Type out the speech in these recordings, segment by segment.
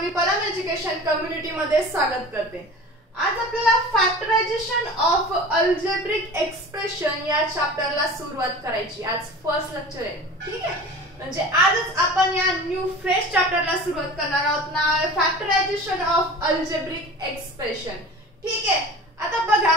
मी परम education community मध्ये स्वागत करते। आज आपल्याला फॅक्टरायझेशन ऑफ अल्जेब्रिक एक्सप्रेशन या चॅप्टरला सुरुवात करायची। आज फर्स्ट लेक्चर आहे, ठीक आहे। म्हणजे आजच आपण या न्यू फ्रेश चॅप्टरला सुरुवात करणार आहोत ना, फॅक्टरायझेशन ऑफ अल्जेब्रिक एक्सप्रेशन, ठीक आहे। आता बघा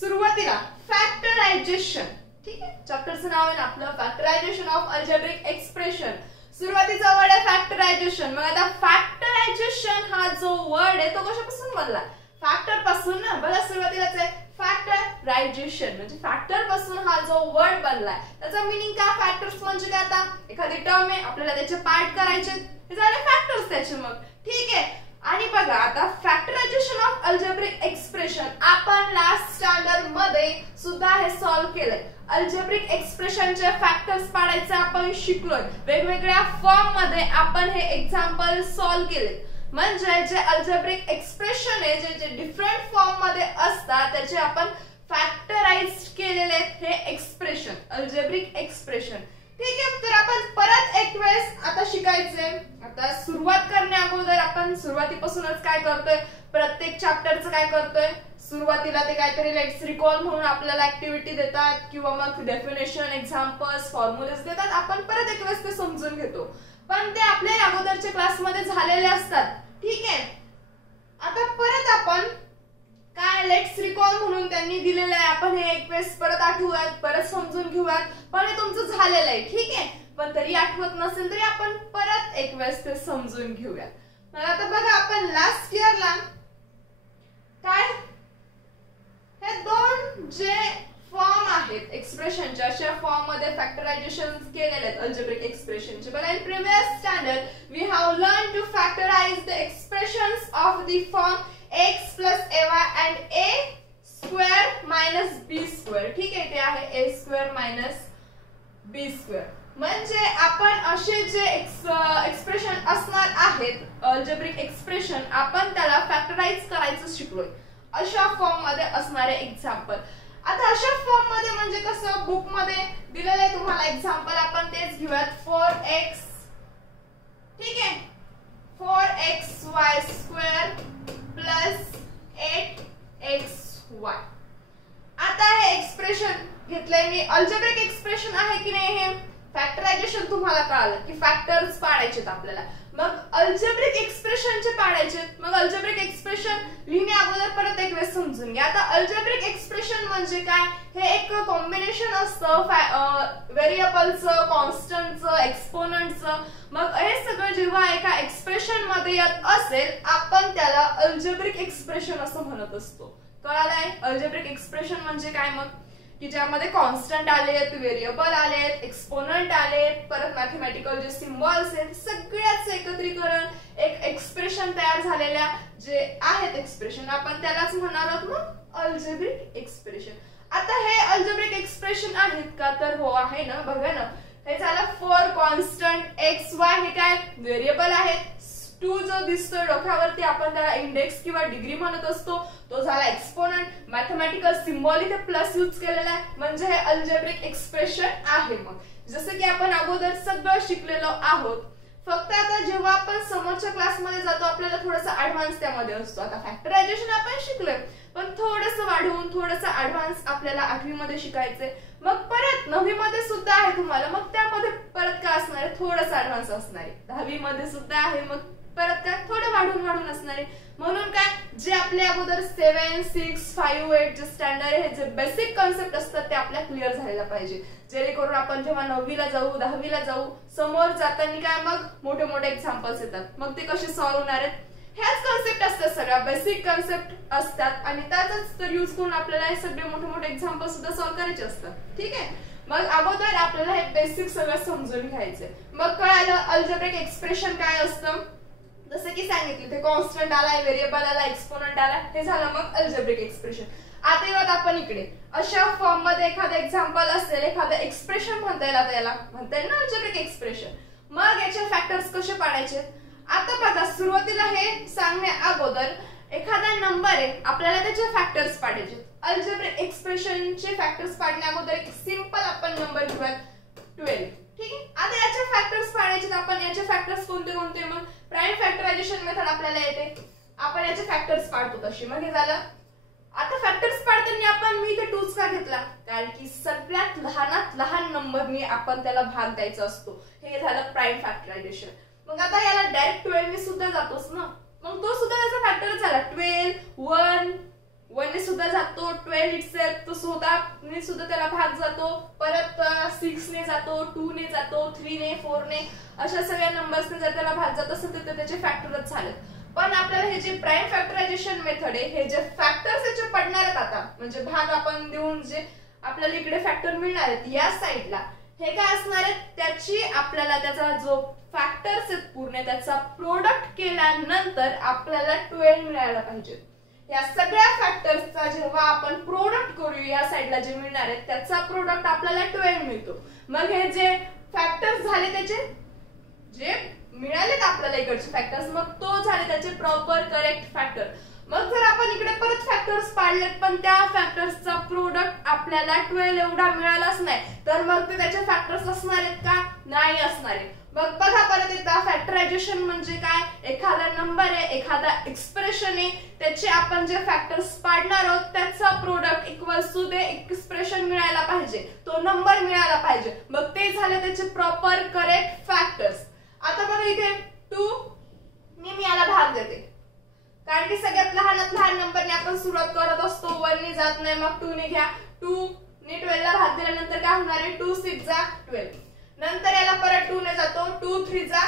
सुरुवातीला फॅक्टरायझेशन, ठीक आहे, चॅप्टरचं नाव आहे ना आपलं फॅक्टरायझेशन ऑफ अल्जेब्रिक एक्सप्रेशन। सुरुवातीचा वर्ड आहे फॅक्टरायझेशन। मग आता फॅक्टरायझेशन हा जो वर्ड आहे तो कशापासून बनला? फॅक्टर पासून ना। बघा सुरुवातीलाच आहे फॅक्टरायझेशन, म्हणजे फॅक्टर पासून हा जो वर्ड बनलाय त्याचा मीनिंग काय? फॅक्टर्स म्हणजे काय? आता एखादी टर्म आहे, आपल्याला त्याचे पार्ट करायचे, हे झाले फॅक्टर्स त्याचे, मग ठीक आहे। आणि बघा आता फॅक्टरायझेशन ऑफ अल्जेब्रिक एक्सप्रेशन आपण लास्ट स्टँडर्ड मध्ये सुद्धा हे सॉल्व्ह केलंय। अल्जेब्रिक एक्सप्रेशनचे फॅक्टर्स पाडायचे आपण शिकलोय। वेगवेगळ्या फॉर्म मध्ये आपण हे एक्झाम्पल सॉल्व्ह केले। म्हणजे जे अल्जेब्रिक एक्सप्रेशन आहे, जे डिफरंट फॉर्म मध्ये असतात त्याचे आपण फॅक्टराइज केलेले आहेत हे एक्सप्रेशन, अल्जेब्रिक एक्सप्रेशन, ठीक आहे। तर आपण परत एक वेळेस आता शिकायचे। आता सुरुवात करण्या अगोदर आपण सुरुवातीपासूनच काय करतोय, प्रत्येक चॅप्टरचं काय करतोय, सुरुवातीला ते काहीतरी लेट्स रिकॉल म्हणून आपल्याला ऍक्टिव्हिटी देतात किंवा मग डेफिनेशन, एक्झाम्पल्स, फॉर्म्युलेस देतात। आपण परत एक वेळेस ते समजून घेतो, पण ते आपल्या अगोदरच्या क्लासमध्ये झालेले असतात, ठीक आहे। आता परत आपण काय लेट्स रिकॉल म्हणून त्यांनी दिलेलं आहे, आपण हे एक वेळेस परत आठवूयात, परत समजून घेऊयात। पण हे तुमचं झालेलं आहे, ठीक आहे, पण तरी आठवत नसेल तरी आपण परत एक वेळेस ते समजून घेऊयात। मग आता बघा आपण लास्ट इयरला काय हे दोन जे फॉर्म आहेत एक्सप्रेशनचे, अशा फॉर्म मध्ये फॅक्टरायझेशन केलेले आहेत अल्जेब्रिक एक्सप्रेशनचे। बघा in previous standard we have learn to factorise the expressions of the form x plus ay and a square minus b square, ठीक आहे, ते आहे a square minus b square। म्हणजे आपण असे जे एक्सप्रेशन असणार आहेत अल्जेब्रिक एक्सप्रेशन, आपण त्याला फॅक्टराइज करायचं शिकलोय अशा फॉर्म मध्ये असणारे एक्झाम्पल। आता अशा फॉर्म मध्ये म्हणजे कसं, बुक मध्ये दिलेलं आहे तुम्हाला एक्झाम्पल, आपण तेच घेऊयात। 4x, ठीक आहे, 4xy square plus 8xy। आता हे एक्सप्रेशन घेतलंय मी, अल्जेब्रिक एक्सप्रेशन आहे की नाही, हे फॅक्टरायझेशन तुम्हाला कळालं की फॅक्टर्स पाडायचे आपल्याला, मग अल्जेब्रिक एक्सप्रेशनचे पाडायचे। मग अल्जेब्रिक एक्सप्रेशन लिहिण्या अगोदर परत एक वेळेस समजून घ्या। आता अल्जेब्रिक एक्सप्रेशन म्हणजे काय, हे एक कॉम्बिनेशन असतं व्हेरिएबलचं, कॉन्स्टंटचं, एक्सपोनंटचं। मग हे सगळं जेव्हा एका एक्सप्रेशन मध्ये येत असेल आपण त्याला अल्जेब्रिक एक्सप्रेशन असं म्हणत असतो। कळालंय अल्जेब्रिक एक्सप्रेशन म्हणजे काय? मग की ज्यामध्ये कॉन्स्टंट आलेत, व्हेरिएबल आलेत, एक्सपोनंट आलेत, परत मॅथमॅटिकल जे सिम्बॉल्स आहेत, सगळ्याच एकत्रीकरण एक एक्सप्रेशन तयार झालेल्या जे आहेत एक्सप्रेशन, आपण त्यालाच म्हणणार आहोत मग अल्जेब्रिक एक्सप्रेशन। आता हे अल्जेब्रिक एक्सप्रेशन आहेत का? तर हो आहे ना। बघा ना, हे झालं 4 कॉन्स्टंट x y, हे काय व्हेरिएबल आहेत। 2 जो दिसतोय डोक्यावरती आपण त्याला इंडेक्स किंवा डिग्री म्हणत असतो, तो झाला एक्सपोनंट। मॅथमॅटिकल सिम्बॉल इथे प्लस यूज केलेला आहे, म्हणजे हे अल्जेब्रिक एक्सप्रेशन आहे। मग जसं की आपण अगोदर सगळं शिकलेलो आहोत, फक्त आता जेव्हा आपण समोरच्या क्लासमध्ये जातो आपल्याला थोडंसं ऍडव्हान्स त्यामध्ये असतो। आता फॅक्टरायझेशन आपण शिकलोय, पण थोडंसं वाढवून थोडंसं ऍडव्हान्स आपल्याला 8वी मध्ये शिकायचंय। मग परत 9वी मध्ये सुद्धा आहे तुम्हाला, मग त्यामध्ये परत काय असणार आहे, थोडंसं ऍडव्हान्स असणार आहे। 10वी मध्ये सुद्धा आहे, मग परत काय थोडं वाढून असणार आहे। म्हणून काय, जे आपल्या अगोदर 7, 6, 5, 8 जे स्टँडर्ड आहे, जे बेसिक कॉन्सेप्ट असतात ते आपल्या क्लिअर झालेला पाहिजे, जेणेकरून आपण जेव्हा 9वीला जाऊ, 10वीला जाऊ, समोर जाताना काय मग मोठे मोठे एक्झाम्पल्स येतात, मग ते कसे सॉल्व्ह होणार आहेत, ह्याच कॉन्सेप्ट असतात, सगळ्या बेसिक कॉन्सेप्ट असतात आणि त्याचाच तर यूज करून आपल्याला हे सगळे मोठे मोठे एक्झाम्पल सुद्धा सॉल्व्ह करायचे असतात, ठीक आहे। मग अगोदर आपल्याला हे बेसिक सगळं समजून घ्यायचंय। मग कळालं अल्जेब्रिक एक्सप्रेशन काय असतं, जसं की सांगितलं ते कॉन्स्टंट आलाय, व्हेरिएबल आला, एक्सपोनंट आला, हे झालं मग अल्जेब्रिक एक्सप्रेशन। आता येऊयात आपण इकडे, अशा फॉर्म मध्ये एखादं एक्झाम्पल असेल, एखादं एक्सप्रेशन म्हणता येईल, याला म्हणता येईल ना अल्जेब्रिक एक्सप्रेशन। मग याचे फॅक्टर्स कसे पाडायचे? आता बघा सुरुवातीला हे सांगण्या अगोदर एखादा नंबर आहे, आपल्याला त्याचे फॅक्टर्स पाडायचे। अल्जेब्रिक एक्सप्रेशनचे फॅक्टर्स पाडण्या अगोदर एक सिंपल आपण नंबर घेऊयात 12, ठीक आहे। आता याचे फॅक्टर्स पाडायचे, आपण याचे फॅक्टर्स कोणते कोणते, मग प्राइम फॅक्टर फॅक्टरायझेशन मेथड आपल्याला येते, आपण याचे फॅक्टर्स पाडतो तशी. मग हे झालं. आता फॅक्टर्स पाडताना आपण मी इथे 2 का घेतला, कारण की सगळ्यात लहानात लहान नंबरनी आपण त्याला भाग द्यायचा असतो. हे झालं प्राइम फॅक्टरायझेशन. मग आता याला डायरेक्ट 12 ने सुद्धा जातोस ना, मग तो सुद्धा त्याचा फॅक्टर झाला. 12 1 ने सुद्धा जातो, 12 इटसेल्फ तो स्वतःने सुद्धा त्याला भाग जातो, परत 6 ने जातो, 2 ने जातो, 3 ने, 4 ने, अशा सगळ्या नंबर्सने जर त्याला भाग जात असेल तर त्याचे फॅक्टरच झाले. पण आपल्याला हे जे प्राइम फॅक्टरायझेशन मेथड आहे, हे जे फॅक्टर्स याचे पडणार आहेत आता, म्हणजे भाग आपण देऊन जे आपल्याला इकडे फॅक्टर मिळणार आहेत या साइडला, हे काय असणार आहे, त्याची आपल्याला त्याचा जो फॅक्टर्स आहेत पूर्ण त्याचा प्रोडक्ट केल्यानंतर आपल्याला 12 मिळायला पाहिजे. या सगळ्या फॅक्टर्सचा जेव्हा आपण प्रोडक्ट करू या साइडला जे मिळणार आहे त्याचा प्रोडक्ट आपल्याला 12 मिळतो. मग हे जे फॅक्टर्स झाले त्याचे जे मिळालेत आपल्याला इकडचे फॅक्टर्स, मग तो झाले त्याचे प्रॉपर करेक्ट फॅक्टर. मग जर आपण इकडे परत फॅक्टर्स पाडलेत पण त्या फॅक्टर्सचा प्रोडक्ट आपल्याला 12 एवढा मिळालाच नाही, तर मग ते त्याचे फॅक्टर्स असणार आहेत का, नाही असणार आहे. मग बघा परत एकदा, फॅक्टरायझेशन म्हणजे काय, एखादा नंबर आहे, एखादा एक्सप्रेशन आहे, त्याचे आपण जे फॅक्टर्स पाडणार आहोत त्याचा प्रोडक्ट इक्वल्स टू ते एक्सप्रेशन मिळायला पाहिजे, तो नंबर मिळाला पाहिजे. मग ते झाले त्याचे प्रॉपर करेक्ट फॅक्टर्स. आता बघा इथे 2 ने मी याला भाग देते, कारण की सगळ्यात लहानात लहान नंबरने आपण सुरुवात करत असतो, 1 ने जात नाही, मग 2 ने घ्या. 2 ने 12 ला भाग दिल्यानंतर काय होणार आहे, 2 6 जा 12. नंतर याला परत 2 ने जातो, 2 3 जा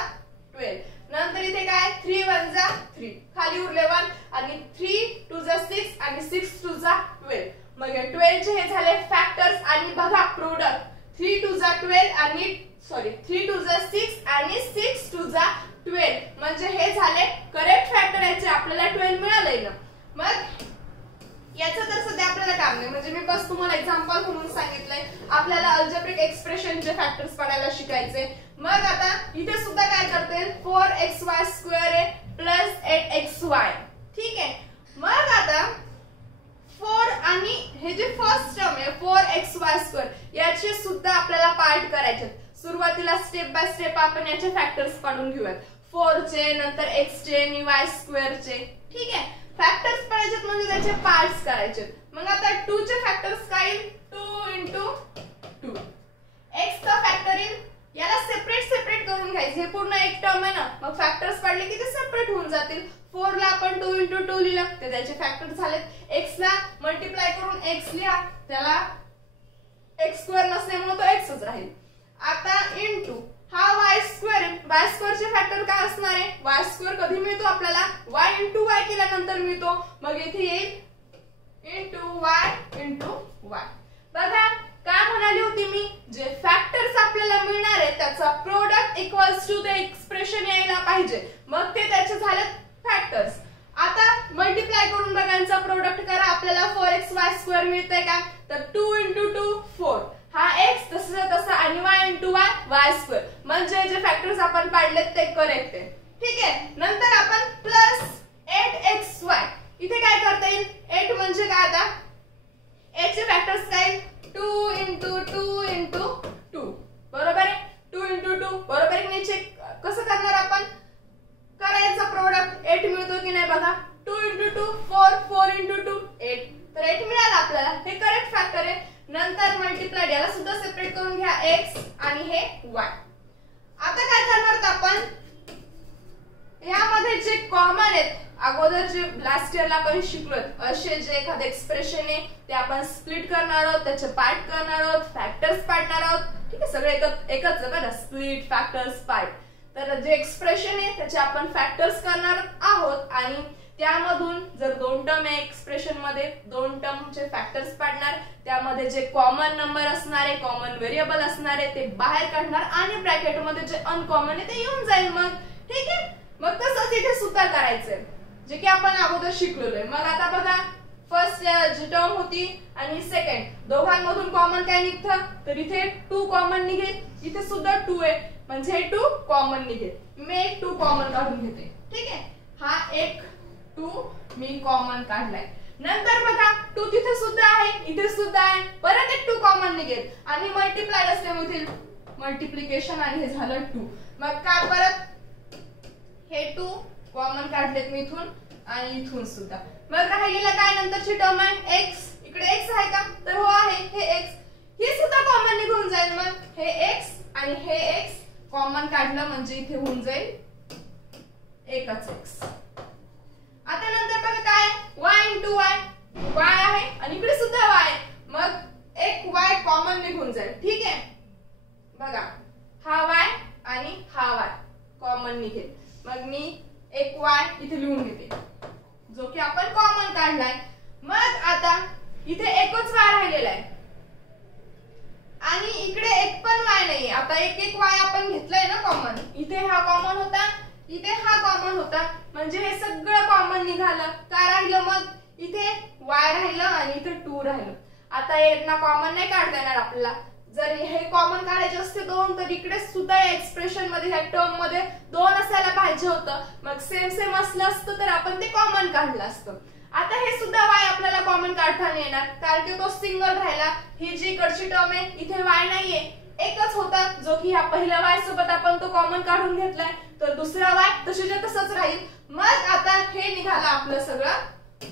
12. नंतर इथे काय 3 1 जा 3, खाली उरले 1 आणि 3 2 जा 6 आणि 6 2 जा 12. मग 12 चे हे झाले फॅक्टर्स आणि बघा प्रोडक्ट 3 2 जा 12 आणि 3 2 जा 6 आणि 6 2 जा 12, म्हणजे हे झाले करेक्ट फॅक्टर, याचे आपल्याला 12 मिळाले ना. मग याचं तर सध्या आपल्याला काम नाही, म्हणजे मी बस तुम्हाला एक्झाम्पल म्हणून सांगितलंय. आपल्याला अल्जेब्रिक एक्सप्रेशनचे फॅक्टर्स पडायला शिकायचे. मग आता इथे सुद्धा काय करते, 4xy² आहे प्लस 8xy, ठीक आहे. मग आता 4 आणि हे जे फर्स्ट टर्म आहे 4xy² याचे सुद्धा आपल्याला पार्ट करायचे. सुरुवातीला स्टेप बाय स्टेप आपण याचे फॅक्टर्स काढून घेऊयात, 4 चे, नंतर x चे आणि y² चे, ठीक आहे. फॅक्टर्स पडायचे म्हणजे त्याचे पार्ट्स करायचे. मग आता 2 चे फॅक्टर्स काय येईल, 2 into 2. x चा फॅक्टर येईल, याला सेपरेट करून घ्यायचे, हे पूर्ण एक टर्म आहे ना, मग फॅक्टर्स पडले की ते सेपरेट होऊन जातील. 4 ला आपण 2 into 2 लिहिलं, ते त्याचे फॅक्टर झालेत. x ला मल्टिप्लाय करून x लिहा, त्याला x² नसल्यामुळे तो xच राहील. आता इनटू हा y² आहे, y² चे फॅक्टर काय असणार आहे, y² कधी मिळतो आपल्याला, y into y केल्यानंतर मिळतो. मग इथे येईल into y. बघा काय म्हणाली होती मी, जे फॅक्टर्स आपल्याला मिळणार आहे त्याचा प्रोडक्ट इक्वल्स टू ते एक्सप्रेशन यायला पाहिजे, मग ते त्याचे झाले फॅक्टर्स. आता मल्टिप्लाय करून बघा यांचा प्रोडक्ट करा, आपल्याला 4xy² मिळतंय का, तर 2 into 2 4, हा x तसं आणि y into y² म्हणजे जे फॅक्टर्स आपण पाडलेत ते करेक्ट आहे, ठीक आहे. नंतर आपण प्लस 8xy, इथे काय करता येईल, 8 म्हणजे काय, आता 8 चे फॅक्टर्स काय, 2 into 2 into 2, बरोबर आहे. 2 into 2 बरोबर आहे की चेक कसं करणार आपण, करायचा प्रोडक्ट 8 मिळतो की नाही बघा, 2 into 2 4, 4 into 2 8, तर 8 मिळाला आपल्याला, हे करेक्ट फॅक्टर आहे. नंतर मल्टिप्लाय, याला सुद्धा सेपरेट करून घ्या, x आणि हे y. आता काय करणार आपण, यामध्ये जे कॉमन आहेत, अगोदर जे लास्ट इयरला आपण शिकलोत असे जे एखादे एक्सप्रेशन आहे ते आपण स्प्लिट करणार आहोत, त्याचे पार्ट करणार आहोत, फॅक्टर्स पाडणार आहोत, ठीक आहे. सगळे एकच बघा, स्प्लिट फॅक्टर्स पार्ट. तर जे एक्सप्रेशन आहे त्याचे आपण फॅक्टर्स करणार आहोत आणि त्यामधून जर 2 टर्म आहे एक्सप्रेशन मध्ये, 2 टर्मचे फॅक्टर्स पाडणार, त्यामध्ये जे कॉमन नंबर असणार आहे, कॉमन व्हेरिएबल असणार आहे ते बाहेर काढणार आणि ब्रॅकेट मध्ये जे अनकॉमन आहे ते येऊन जाईल. मग ठीक आहे, मग तसंच इथे सुद्धा करायचंय जे की आपण अगोदर शिकलेलो आहे. मग आता बघा, फर्स्ट जी टर्म होती आणि सेकंड, दोघांमधून कॉमन काय निघतं, तर इथे 2 कॉमन निघेल, इथे सुद्धा 2 आहे म्हणजे 2 कॉमन निघेल. मी 2 कॉमन काढून घेते, ठीक आहे. हा एक 2 मी कॉमन काढलाय. नंतर बघा 2 तिथे सुद्धा आहे, इथे सुद्धा आहे, परत एक 2 कॉमन निघेल आणि मल्टिप्लाय असल्यामुळे मल्टिप्लिकेशन आणि हे झालं 2. मग काय परत हे 2 कॉमन काढलेत मी इथून आणि इथून सुद्धा. मग राहिलेला काय नंतरची टर्म आहे x. इकडे x आहे का, तर हो आहे. हे x हे सुद्धा कॉमन निघून जाईल. मग हे x आणि हे x कॉमन काढलं म्हणजे इथे होऊन जाईल एकच x. आता नंतर बघा काय y * y आहे आणि इकडे सुद्धा y. मग एक y कॉमन निघून जाईल. ठीक आहे, बघा हा y आणि हा y कॉमन निघेल. मग मी एक y इथे लिहून घेते जो की आपण कॉमन काढलाय. मग आता इथे एकच y राहिलेला आहे आणि इकडे एक पण y नाहीये. आता एक एक y आपण घेतलाय ना कॉमन. इथे हा कॉमन होता, इथे हा कॉमन होता, म्हणजे हे सगळं कॉमन निघालं. काय राहिलं मग इथे y राहिलं आणि इथे 2 राहिलं. आता यांना कॉमन नाही काढता येणार आपल्याला. जर हे कॉमन काढायचे असते 2 तर इकडे सुद्धा या एक्सप्रेशन मध्ये ह्या टर्म मध्ये 2 असायला पाहिजे होतं. मग सेम सेम असलं असतं तर आपण ते कॉमन काढलं असतं. आता हे सुद्धा y आपल्याला कॉमन काढता नाही येणार कारण की तो सिंगल राहिला. ही जी इकडची टर्म आहे इथे y नाहीये, एकच होता जो की ह्या पहिल्या y सोबत आपण तो कॉमन काढून घेतलाय. तर दुसरा y तशीच्या तसंच राहील. मग आता हे निघालं आपलं सगळं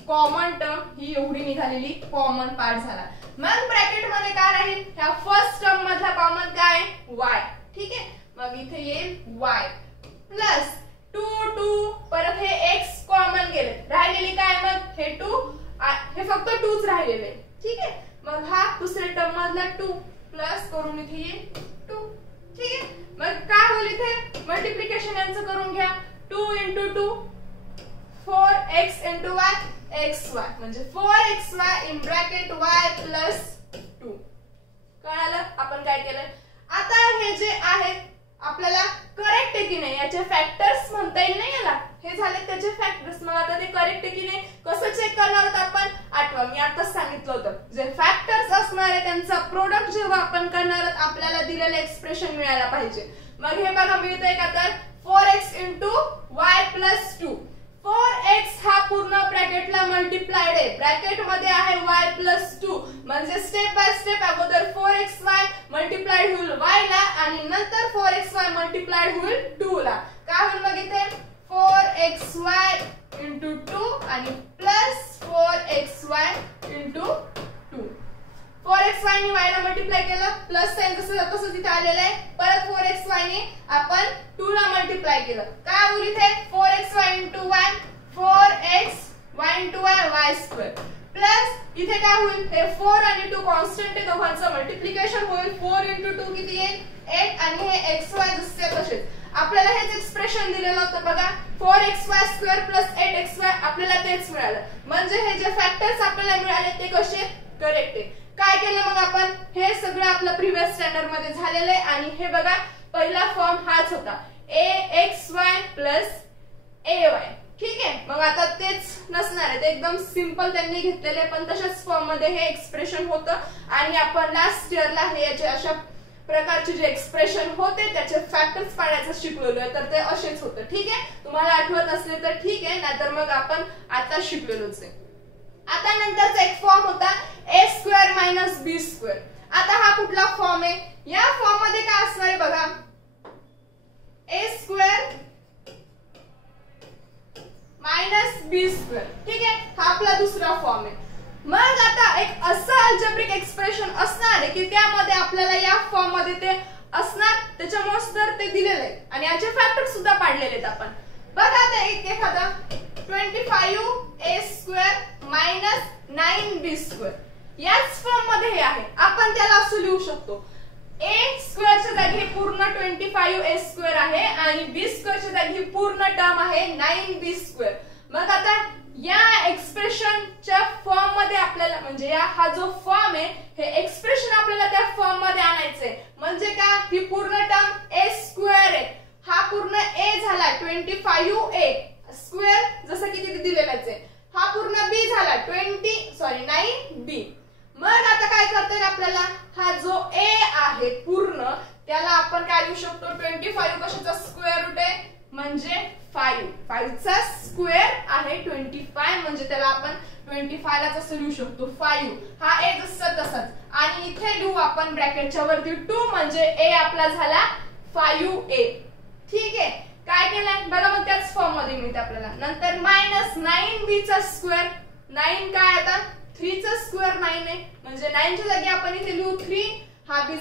कॉमन टर्म. ही एवढी निघालेली कॉमन पार्ट झाला. मग ब्रॅकेट मध्ये काय राहील, ह्या फर्स्ट टर्म मधला कॉमन काय y. ठीक आहे, मग इथे येईल y प्लस 2 परत हे x कॉमन गेले. राहिलेली काय मग हे 2, हे फक्त 2च राहिलेले. ठीक आहे, मग हा दुसऱ्या टर्म मधला 2 प्लस करून इथे येईल 2. ठीक आहे, मग काय होईल इथे मल्टिप्लिकेशन यांचं करून घ्या. 2 * 2 4x * y xy म्हणजे 4xy in bracket y plus 2. कळालं आपण काय केलं. आता हे जे आहेत आपल्याला करेक्ट आहे की नाही याचे फॅक्टर्स म्हणता येईल नाही याला. हे झाले त्याचे फॅक्टर्स. मग आता ते करेक्ट आहे की नाही कसं चेक करणार आहोत आपण. आठवा मी आताच सांगितलं होतं जे फॅक्टर्स असणार आहे त्यांचा प्रोडक्ट जेव्हा आपण करणार आहोत आपल्याला दिलेलं एक्सप्रेशन मिळायला पाहिजे. मग हे बघा मिळतंय का, तर 4x * y प्लस 2. 4x हा पूर्ण ब्रॅकेटला मल्टिप्लाइड आहे. ब्रॅकेट मध्ये आहे y प्लस 2 म्हणजे स्टेप बाय स्टेप अगोदर 4xy मल्टिप्लाइड होईल y ला आणि नंतर 4xy मल्टिप्लाइड होईल 2 ला. काय होईल मग इथे 4xy * 2 आणि प्लस 4xy * 2. 4xy ने y ला मल्टिप्लाय केलं प्लस साइन जसं तसंच इथे आलेलं आहे. परत 4xy ने आपण 2 ला मल्टिप्लाय केलं. काय होईल इथे 4xy * y 4xy * y y² plus इथे काय होईल हे 4 आणि 2 कॉन्स्टंट आहे दोघांचं मल्टिप्लिकेशन होईल. 4 * 2 किती येईल 8 आणि हे xy जसे तसेच. आपल्याला हेच एक्सप्रेशन दिलेलं होतं बघा 4xy² + 8xy आपल्याला तेच मिळालं. म्हणजे हे जे फॅक्टर्स आपल्याला मिळाले ते कसे करेक्ट आहे. काय केलं मग आपण हे सगळं आपलं प्रीवियस स्टँडर्ड मध्ये झालेलं आहे. आणि हे बघा पहिला फॉर्म हाच होता axy + ay. ठीक आहे, मग आता तेच नसणार आहे, ते एकदम सिंपल त्यांनी घेतलेले पण तशाच फॉर्म मध्ये हे एक्सप्रेशन होतं. आणि आपण लास्ट इयरला हे याचे अशा प्रकारचे जे एक्सप्रेशन होते त्याचे फॅक्टर्स पाडायचं शिकलेलो आहे. तर ते असेच होतं. ठीक आहे, तुम्हाला आठवत असले तर ठीक आहे, नाहीतर मग आपण आता शिकलेलोच आहे. आता नंतरचा एक फॉर्म होता a² - b². आता हा कुठला फॉर्म आहे, या फॉर्म मध्ये काय असणार आहे बघा a² - b². ठीक आहे, हा आपला दुसरा फॉर्म आहे. मग आता एक असं अल्जेब्रिक एक्सप्रेशन असणार आहे की त्यामध्ये आपल्याला या फॉर्म मध्ये ते असणार. त्याच्यामुळे तर ते दिलेले आहे आणि याचे फॅक्टर्स सुद्धा पाडलेले आहेत आपण. बघा आता एक एखादा 25a² - 9b². याच फॉर्म मध्ये हे आहे. आपण त्याला असं लिहू शकतो a² च्या जागी पूर्ण 25a² आहे आणि b² च्या जागी पूर्ण टर्म आहे 9b². मग आता या एक्सप्रेशनच्या फॉर्म मध्ये आपल्याला म्हणजे हा जो फॉर्म आहे हे एक्सप्रेशन आपल्याला त्या फॉर्म मध्ये आणायचंय. म्हणजे का ही पूर्ण टर्म a² आहे, हा पूर्ण a झाला 25a² जसं की तिथे दिलेलाच आहे. हा पूर्ण b झाला 9b. मग आता काय करतोय आपल्याला हा जो a आहे पूर्ण त्याला आपण काय लिहू शकतो 25 कशाचा स्क्वेअर रूट आहे म्हणजे 5 चा स्क्वेअर आहे 25 म्हणजे त्याला आपण 25 लाच असं लिहू शकतो 5. हा a जसा तसाच आणि इथे लिहू आपण ब्रॅकेटच्या वरती 2 म्हणजे a आपला झाला 5a. ठीक आहे, काय केलंय बघा, मग त्याच फॉर्म मध्ये मिळते आपल्याला. नंतर मायनस 9b चा स्क्वेअर. 9 काय आता 3 चा स्क्वेअर 9 आहे, म्हणजे 9 च्या जागी आपण इथे लिहू 3, हा b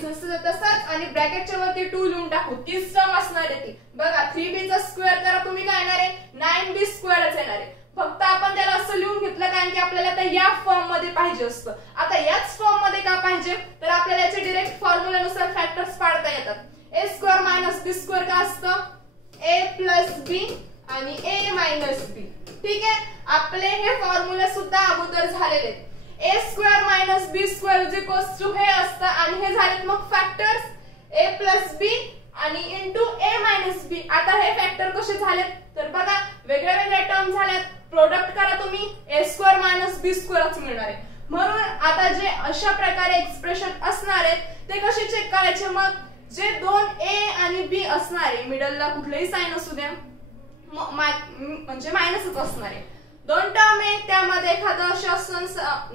तसाच आणि ब्रॅकेटच्या वरती 2 लिहून टाकू. तीच टर्म असणार आहे ती. बघा 3b चा स्क्वेअर करा तुम्ही, काय येणार आहे 9b स्क्वेअरच येणार आहे. फक्त आपण त्याला असं लिहून घेतलं कारण की आपल्याला आता या फॉर्म मध्ये पाहिजे असतं. आता याच फॉर्म मध्ये का पाहिजे, तर आपल्याला याचे डायरेक्ट फॉर्म्युलानुसार फॅक्टर्स पाडता येतात. a square minus b square का असतं a प्लस b आणि a मायनस b. ठीक आहे, आपले हे फॉर्म्युले सुद्धा अगोदर झालेले आहेत. a square minus b square is equals to हे असतं आणि हे झालेत मग फॅक्टर्स a प्लस b आणि इंटू a मायनस b. आता हे फॅक्टर कसे झालेत तर बघा वेगळ्या वेगळ्या टर्म झाल्यात. प्रोडक्ट करा तुम्ही a स्क्वेअर मायनस b स्क्वेअरच मिळणार आहे. म्हणून आता जे अशा प्रकारे एक्सप्रेशन असणार आहेत ते कसे चेक करायचे, मग जे दोन a आणि b असणार आहे मिडलला कुठलेही साइन असू द्या म्हणजे मायनसच असणार आहे. दोन टर्म आहे त्यामध्ये एखादा असा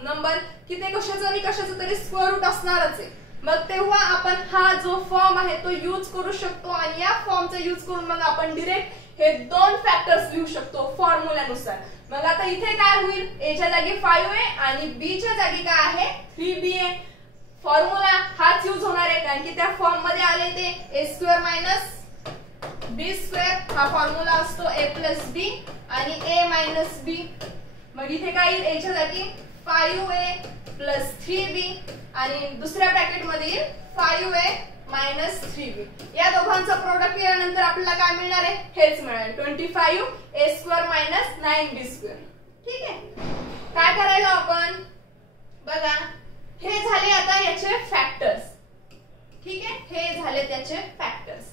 नंबर की ते कशाचं तरी स्क्वेअर रूट असणारच आहे. मग तेव्हा आपण हा जो फॉर्म आहे तो यूज करू शकतो आणि या फॉर्मचा यूज करून मग आपण डायरेक्ट हे दोन फॅक्टर्स लिहू शकतो फॉर्म्युलानुसार. मग आता इथे काय होईल, a च्या जागी 5a आणि b च्या जागी काय आहे 3ba. फॉर्म्युला हाच यूज होणार आहे कारण की त्या फॉर्म मध्ये आले ते a square minus b square. हा फॉर्म्युला असतो a प्लस b आणि a मायनस b. मग इथे काय येईल, a च्या जागी 5a प्लस 3b आणि दुसऱ्या ब्रॅकेट मध्ये येईल 5a मायनस 3b. या दोघांचं प्रोडक्ट केल्यानंतर आपल्याला काय मिळणार आहे, हेच मिळेल 25 a square minus 9b square. ठीक आहे, काय करायला आपण बघा, हे झाले आता याचे फॅक्टर्स. ठीक आहे, हे झाले त्याचे फॅक्टर्स.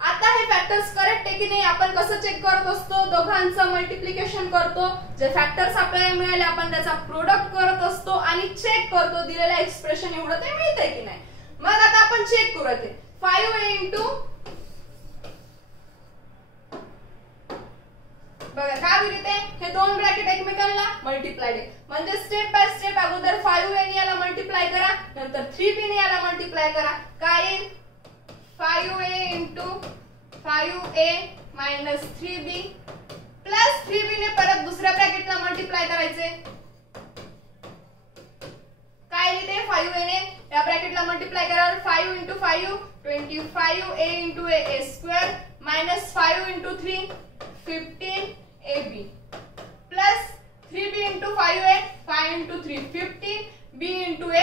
आता हे फॅक्टर्स करेक्ट आहे की नाही आपण कसं चेक करत असतो, दोघांचं मल्टिप्लिकेशन करतो. जे फॅक्टर्स आपल्याला मिळाले आपण त्याचा प्रोडक्ट करत असतो आणि चेक करतो दिलेलं एक्सप्रेशन एवढं ते मिळतंय की नाही. मग आता आपण चेक करूया ते 5a इंटू बघा काय होईल ते, हे दोन ब्रॅकेट एकमेकांना मल्टिप्लाइड आहे म्हणजे स्टेप बाय स्टेप अगोदर 5a ने याला मल्टिप्लाय करा, नंतर 3b ने याला मल्टिप्लाय करा. काय येईल 5a into 5a minus 3b plus 3b ने परत दुसऱ्या ब्रॅकेटला मल्टिप्लाय करायचे. काय येईल ते 5a ने या ब्रॅकेटला मल्टिप्लाय करा. 5 into 5 25a into a square minus 5 into 3 15ab plus 3b into 5a 5 into 3 15b into a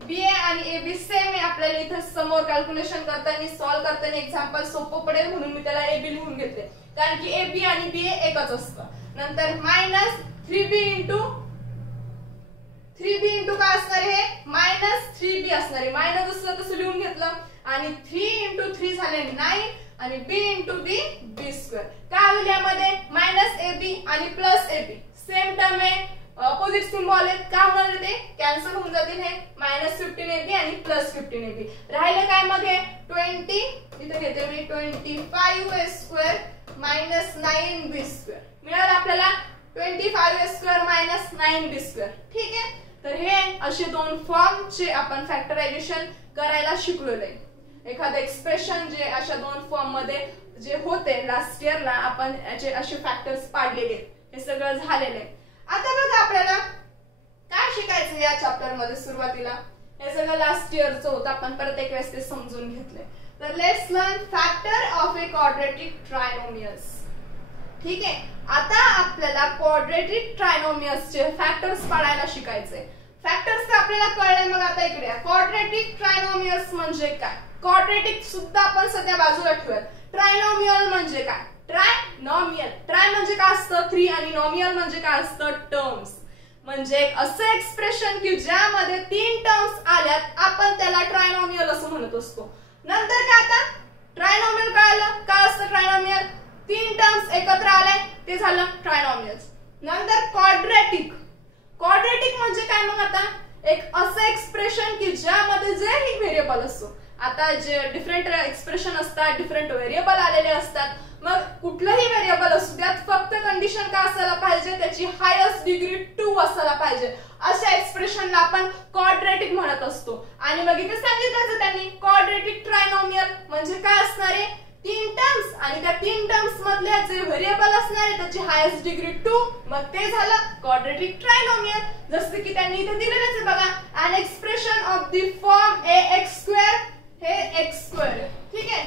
ba आणि ab सेम आहे. आपल्याला इथे समोर कॅल्क्युलेशन करताना सॉल्व करताना एक्झाम्पल सोपं पडेल म्हणून मी त्याला ab लिहून घेतले कारण की ab आणि ba एकच असतं. नंतर मायनस 3b इंटू काय असणार आहे, मायनस 3b असणार आहे. मायनस असलं तसं लिहून घेतलं आणि 3 इंटू 3 झाले 9 आणि b इंटू b स्क्वेअर. काय होईल यामध्ये मायनस ab आणि प्लस ab सेम टर्म आहे, अपोजिट सिम्बॉल आहेत. काय होणार ते कॅन्सल होऊन जातील. हे मायनस 15ab आणि प्लस 15ab राहिले काय मग हे 20 इथे घेते मी 25a square minus 9b square मिळालं आपल्याला 25a square minus 9b square. ठीक आहे, तर हे असे दोन फॉर्मचे आपण फॅक्टरायझेशन करायला शिकलेलो आहे. एखादं एक्सप्रेशन जे अशा दोन फॉर्म मध्ये जे होते लास्ट इयरला आपण याचे असे फॅक्टर्स पाडलेले हे सगळं झालेलं आहे. आता बघा आपल्याला काय शिकायचं या चॅप्टर मध्ये सुरुवातीला, हे सगळं लास्ट इयरचं होतं आपण प्रत्येक वेळेस ते समजून घेतलंय. तर let's learn factor of a quadratic trinomials. ठीक आहे, आता आपल्याला क्वाड्रेटिक ट्रायनोमियल्सचे फॅक्टर्स पाडायला शिकायचे. फॅक्टर्स आपल्याला कळले. मग आता इकडे क्वाड्रेटिक ट्रायनोमियल्स म्हणजे काय, क्वाड्रेटिक सुद्धा आपण सध्या बाजूला ठेवूयात. ट्रायनोमियल म्हणजे काय, ट्रायनोमियल ट्राय म्हणजे काय असतं 3 आणि नॉमियल म्हणजे काय असतं टर्म्स. म्हणजे असं एक्सप्रेशन की ज्यामध्ये 3 टर्म्स आल्यात आपण त्याला ट्रायनोमियल असं म्हणत असतो. नंतर काय आता ट्रायनोमियल कळालं काय असतं, ट्रायनोमियल 3 टर्म्स एकत्र आले ते झालं ट्रायनोमियल्स. नंतर क्वाड्रेटिक म्हणजे काय, मग आता एक असं एक्सप्रेशन की ज्यामध्ये जे ही व्हेरिएबल असतो. आता जे डिफरंट एक्सप्रेशन असतात डिफरंट व्हेरिएबल आलेले असतात, मग कुठलंही व्हेरिएबल असू द्यात फक्त कंडिशन काय असायला पाहिजे त्याची हायेस्ट डिग्री 2 असायला पाहिजे. अशा एक्सप्रेशनला आपण क्वाड्रेटिक म्हणत असतो. आणि मग इथे सांगितलं त्यांनी क्वाड्रेटिक ट्रायनोमियल म्हणजे काय असणार आहे, 3 टर्म्स आणि त्या 3 टर्म्स मधल्या जे व्हेरिएबल असणार आहे त्याची हायेस्ट डिग्री 2, मग ते झालं क्वाड्रेटिक ट्रायनोमियल. जसं की त्यांनी इथे दिलेलंच आहे बघा, an expression of the form ax2, हे x2, ठीक आहे,